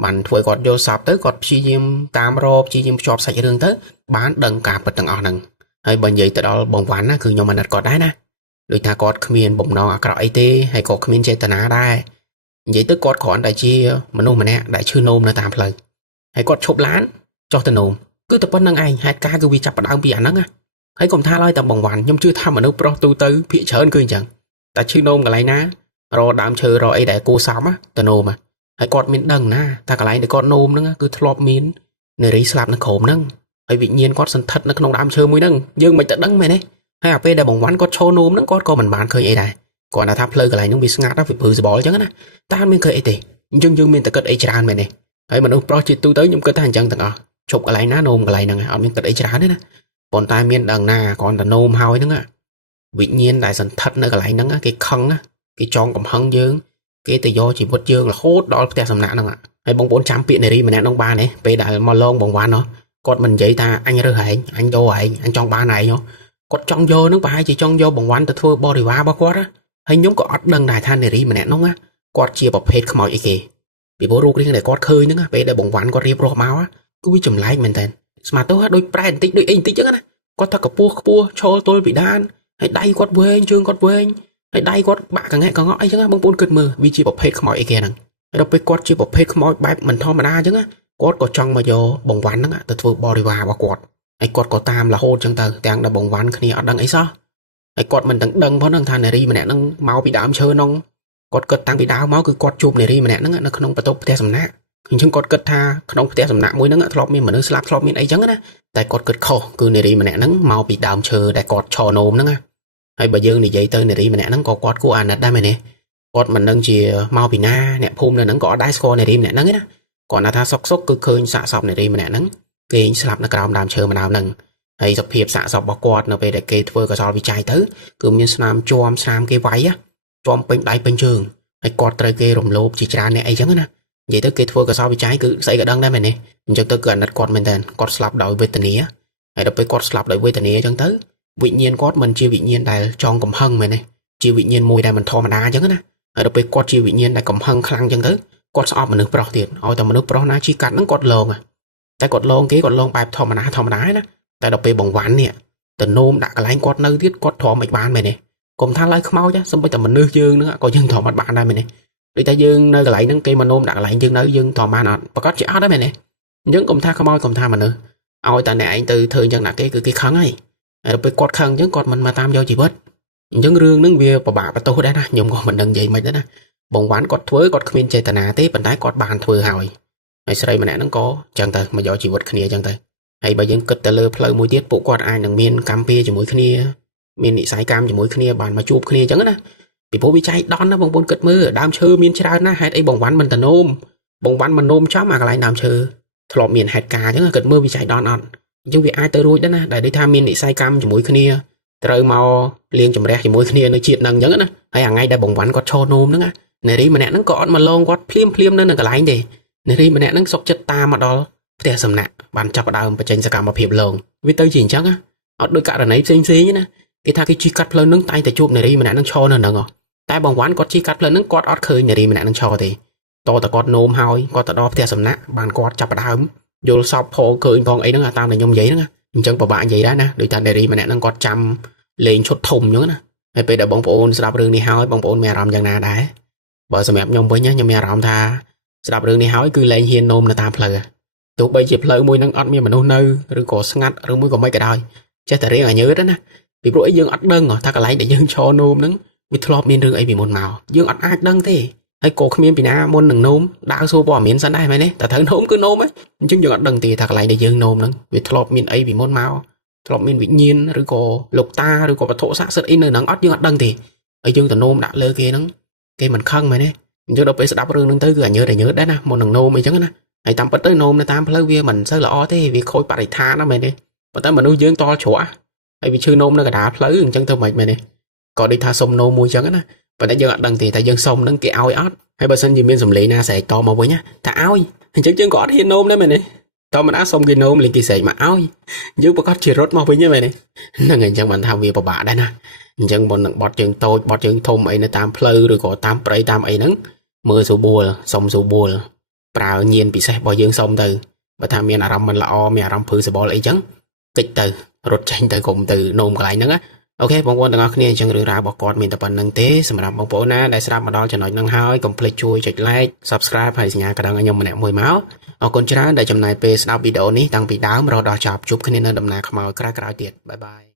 ាបានធ្វើគាត់យកសពទៅគាត់ព្យាយាមតាមរកព្យាយាមភ្ជាប់សាច់រឿងទៅបានដឹងការពិតទាំងអស់ហ្នឹងហើយបើនិយាយទៅដល់បងវ៉ាន់ណាគឺខ្ញុំអាណិតគាត់ដែរណាដូចថាគាត់គ្មានបំណងអាក្រក់អីទេហើយក៏គ្មានចេតនាដែរនិយាយទៅគាត់គ្រាន់តែជាមនុស្សម្នាក់ដែលឈឺនោមនៅតាមផ្លូវហើយគាត់ឈប់ឡានចុះទៅនោមគឺតែប៉ុណ្្នឹងឯងហេតុការគឺវាចាប់ផ្ដើមពីអាហ្នឹងណាហើយកុំថាឡើយតែបងវ៉ាន់ខ្ញុំជឿថាមនុស្សប្រុសទូទៅភាគច្រើនគឺអញ្ចឹងតែឈឺនោមកន្លែងណារកដើមឈើរកអីដែលគួរសមទៅនោមហើយគាត់មានដឹងណាថាកន្លែងដែលគាត់នោមហ្នឹងគឺធ្លាប់មាននារីស្លាប់នៅក្រោមហ្នឹងហើយវិញ្ញាណគាត់សន្ធិដ្ឋនៅក្នុងដើមឈើមួយហ្នឹងយើងមិនទៅដឹងមែនទេហើយអាពេលដែលបងវ៉ាន់គាត់ឈរនោមហ្នឹងគាត់ក៏មិនបានឃើញអីដែរគាត់ថាផ្លូវកន្លែងហ្នឹងវាស្ងាត់ណាស់វាព្រឺសបល់អញ្ចឹងណាតែអត់មានឃើញអីទេអញ្ចឹងយើងមានតែគិតអីច្រើនមែនទេហើយមនុស្សប្រុសជាទូទៅខ្ញុំគិតថាអញ្ចឹងទាំងអស់ឈប់កន្លែងណានោមកន្លែងហ្នឹងអត់មានគិតអីច្រើនទេណាប៉ុន្តែមានដឹងណាគ្រាន់តែនោមហើយហ្នឹងវិញ្ញាណដែលសន្ធិដ្ឋនៅកន្លែងហ្នឹងគេខឹងគេចងកំហឹងយើងគេទៅយកជីវិតយើងរហូតដល់ផ្ទះសំណាក់ហ្នឹងហើយបងប្អូនចាំពាក្យនារីម្នាក់ហ្នឹងបានទេពេលដែលមកលងបងវ៉ាន់គាត់មិននិយាយថាអញរើសឯងអញយកឯងអញចង់បានឯងគាត់ចង់យកហ្នឹងប្រហែលជាចង់យកបងវ៉ាន់ទៅធ្វើបរិវាររបស់គាត់ហើយខ្ញុំក៏អត់ដឹងដែរថានារីម្នាក់ហ្នឹងគាត់ជាប្រភេទខ្មោចអីគេពីព្រោះរូបរាងដែលគាត់ឃើញហ្នឹងពេលដែលបងវ៉ាន់គាត់រៀបរាប់មកគឺវាចម្លែកមែនតើស្មាតទៅដូចប្រែបន្តិចដូចអីបន្តិចចឹងណាគាត់ថាខ្ពស់ឈរទល់ពីដានហើយដៃគាត់វែងជើងគាត់វែងហើយដៃគាត់បាក់កងែកកងអីចឹងណាបងប្អូនគិតមើលវាជាប្រភេទខ្មោចអីគេហ្នឹងហើយដល់ពេលគាត់ជាប្រភេទខ្មោចបែបមិនធម្មតាចឹងណាគាត់ក៏ចង់មកយកបងវ៉ាន់ហ្នឹងទៅធ្វើបរិវាររបស់គាត់ហើយគាត់ក៏តាមរហូតចឹងទៅទាំងដល់បងវ៉ាន់គ្នាអត់ដឹងអីសោះហើយគាត់មិនដឹងផងហ្នឹងថានារីម្នាក់ហ្នឹងមកពីដើមឈើហ្នឹងគាត់គិតតាំងពីដើមមកគឺគាត់ជួបនារីម្នាក់ហ្នឹងនៅក្នុងបន្ទប់ផ្ទះសំណាក់អញ្ចឹងគាត់គិតថាក្នុងផ្ទះសំណាក់មួយហ្នឹងធ្លាប់មានមនុស្សស្លាប់ធ្លាប់មានអីចឹងណាតែគាត់គិតខុសគឺនារីម្នាក់ហ្នឹងមកពីដើមឈើដែលគាត់ឈរនោមហ្នឹងហើយបើយើងនិយាយទៅនារីម្នាក់ហ្នឹងក៏គាត់គួរអាណិតដែរមែនទេគាត់មិនដឹងជាមកពីណាអ្នកភូមិនៅហ្នឹងក៏អត់ដែរស្គាល់នារីម្នាក់ហ្នឹងណាគាត់ថាសុកគឺឃើញសាកសពនារីម្នាក់ហ្នឹងគេស្លាប់នៅក្រោមដើមឈើម្ដងហ្នឹងហើយសភាពសាកសពរបស់គាត់នៅពេលដែលគេធ្វើកសលវិច័យទៅគឺមានស្នាមជាំស្នាមគេវាយជាំពេញដៃពេញជើងហើយគាត់ត្រូវគេរំលោភជាច្រើនអ្នកអីចឹងណានិយាយទៅគេធ្វើកសលវិច័យគឺស្អីក៏ដឹងដែរមែនទេអញ្ចឹងទៅគឺអាណិតគាត់មែនតើគាត់ស្លាប់ដោយវេទនាហើយដល់ពេលគាត់ស្លាប់ដោយវេទនាអញ្ចឹងទៅវិញ្ញាណគាត់មិនជាវិញ្ញាណដែលចងកំហឹងមែនទេជាវិញ្ញាណមួយដែលមិនធម្មតាអញ្ចឹងណាហើយដល់ពេលគាត់ជាវិញ្ញាណដែលកំហឹងខ្លាំងអញ្ចឹងទៅគាត់ស្អប់មនុស្សប្រុសទៀតឲ្យតែមនុស្សប្រុសណាជីកាត់ហ្នឹងគាត់លងតែគាត់លងគេគាត់លងបែបធម្មតាណាតែដល់ពេលបងវ៉ាន់នេះទៅនោមដាក់កន្លែងគាត់នៅទៀតគាត់ទ្រាំមិនបានមែនទេកុំថាឡើយខ្មោចសំបីតែមនុស្សយើងហ្នឹងក៏យើងទ្រាំអត់បានដែរមែនទេដូចតែយើងនៅកន្លែងហ្នឹងគេមកនោមដាក់កន្លែងយើងនៅយើងទ្រាំបានអត់ប្រកាសជាអត់ដែរមែនទេអញ្ចឹងកុំថាខ្មោចកុំថាមនុស្សឲ្យតែអ្នកឯងទៅធ្វើអញ្ចឹងណាគេគឺគេខឹងហើយដល់ពេលគាត់ខឹងអញ្ចឹងគាត់មិនមកតាមយកជីវិតអញ្ចឹងរឿងហ្នឹងវាពិបាកបន្ទោសដែរណាខ្ញុំក៏មិនដឹងនិយាយមិនដែរណាបងវ៉ាន់គាត់ធ្វើគាត់គ្មានចេតនាទេប៉ុន្តែគាត់បានធ្វើហើយស្រីម្នាក់ហ្នឹងក៏អញ្ចឹងទៅមកយកជីវិតគ្នាអញ្ចឹងទៅហើយបើយើងគិតទៅលើផ្លូវមួយទៀតពួកគាត់អាចនឹងមានកម្មពៀជាមួយគ្នាមាននិស័យកម្មជាមួយគ្នាបានមកជួបគ្នាអញ្ចឹងណាពីព្រោះវាចៃដន្យណាបងប្អូនគិតមើលដើមឈើមានច្រើនណាស់ហេតុអីបងវ៉ាន់មិនទៅនោមបងវ៉ាន់មិននោមចំអាកន្លែងដើមឈើធ្លាប់មានហេតុការណ៍អញ្ចឹងគិតមើលវាចៃដន្យអត់អញ្ចឹងវាអាចទៅរួចដែរណាដែលដូចថាមាននិស័យកម្មជាមួយគ្នា ត្រូវមកលៀងចម្រះជាមួយគ្នានៅជាតិហ្នឹងអញ្ចឹងណាហើយអាថ្ងៃដែលបងវ៉ាន់គាត់ឈរនោមហ្នឹងណានារីម្នាក់ហ្នឹងក៏អត់មកលងគាត់ភ្លាមនៅកន្លែងទេនារីម្នាក់ហ្នឹងសុកចិត្តតាមមកដល់ផ្ទះសំណាក់បានចាប់ផ្ដើមបញ្ចេញសកម្មភាពលងវាទៅជាអញ្ចឹងណាអត់ដូចករណីផ្សេងណាគេថាគេជិះកាត់ផ្លូវហ្នឹងតែតែជួបនារីម្នាក់ហ្នឹងឈរនៅហ្នឹងតែបងវ៉ាន់គាត់ជិះកាត់ផ្លូវហ្នឹងគាត់អត់ឃើញនារីម្នាក់ហ្នឹងឈរទេតតែគាត់នោមហើយគាត់ទៅដល់ផ្ទះសំណាក់បានគាត់ចាប់ផ្ដើមយល់សពផងឃើញផងអីហ្នឹងតាមតែខ្ញុំនិយាយហ្នឹងអញ្ចឹងពិបាកនិយាយដែរណាដូចថានារីម្នាក់ហ្នឹងគាត់ចាំលេងឈុតធំអញ្ចឹងណាហើយពេលដែលបងប្អូនស្ដាប់រឿងនេះហើយបងប្អូនមានអារម្មណ៍យ៉ាងណាដែរបើសម្រាប់ខ្ញុំវិញខ្ញុំមានអារម្មណ៍ថាស្ដាប់រឿងនេះហើយគឺលែងហ៊ាននោមនៅតាមផ្លូវទោះបីជាផ្លូវមួយហ្នឹងអត់មានមនុស្សនៅឬក៏ស្ងាត់ឬមួយក៏មិនក៏ដោយចេះតែរៀងឲ្យញើតណាពីព្រោះអីយើងអត់ដឹងថាកន្លែងដែលយើងឈរនោមហ្នឹងវាធ្លាប់មានរឿងអីពីមុនមកយើងអត់អាចដឹងទេហើយក៏គ្មានពីណាមុននឹងនោមដើរសួរព័ត៌មានសិនដែរមែនទេតែត្រូវនោមគឺនោមហ្នឹងអញ្ចឹងយើងអត់ដឹងទេថាកន្លែងដែលយើងនោមហ្នឹងវាធ្លាប់មានអីពីមុនមកធ្លាប់មានវិញ្ញាណឬក៏លោកតាឬក៏វត្ថុស័ក្តិសិទ្ធិអីនៅហ្នឹងអត់យើងអត់ដឹងទេហើយយើងទៅនោមដាក់លើគេហ្នឹងគេមិនខឹងមែនទេអញ្ចឹងដល់ពេលស្ដាប់រឿងហ្នឹងទៅគឺអញើតដែរណាមុននឹងនោមអីចឹងណាហើយតាមពិតទៅនោមនៅតាមផ្លូវវាមិនសូវល្អទេវាខូចបរិស្ថានណាមែនទេប៉ុន្តែមនុស្សយើងតល់ច្រោះហើយវាឈឺនោមនៅកណ្ដាលផ្លូវអញ្ចឹងទៅមិនមែនទេក៏ដូចថាសុំនោមមួយចឹងណាប៉ុន្តែយើងអត់ដឹងទេតែយើងសុំហ្នឹងគេឲ្យអត់ហើយបើសិនជាមានសម្លេងណាស្រែកតមកវិញណាថាឲ្យអញ្ចឹងយើងក៏អត់ហ៊ាននោមដែរមែនទេតើមិនអាចសុំគេនោមលេងគេស្រែកមកឲ្យយើងប្រកាសជារត់មកវិញមែនទេហ្នឹងអញ្ចឹងបានថាវាពិបាកដែរណាអញ្ចឹងមុននឹងបត់ជើងតូចបត់ជើងធំអីនៅតាមផ្លូវឬក៏តាមព្រៃតាមអីហ្នឹងមើលស្រួលសុំស្រួលប្រើញៀនពិសេសរបស់យើងសុំទៅបើថាមានអារម្មណ៍មិនល្អមានអារម្មណ៍ភឺសបល់អីចឹងតិចទៅរត់ចេញទៅកុំទៅនោមកន្លែងហ្នឹងណាអូខេបងប្អូនទាំងអស់គ្នាអញ្ចឹងរឿងរ៉ាវរបស់គាត់មានតែប៉ុណ្្នឹងទេសម្រាប់បងប្អូនណាដែលស្ដាប់មកដល់ចំណុចហ្នឹងហើយកុំភ្លេចជួយចុច like subscribe ហើយសញ្ញាកណ្ដឹងឲ្យខ្ញុំម្នាក់មួយមកអរគុណច្រើនដែលចំណាយពេលស្ដាប់វីដេអូនេះតាំងពីដើមរហូតដល់ចប់ជួបគ្នានៅដំណើរខ្មោចក្រោយៗទៀតបាយបាយ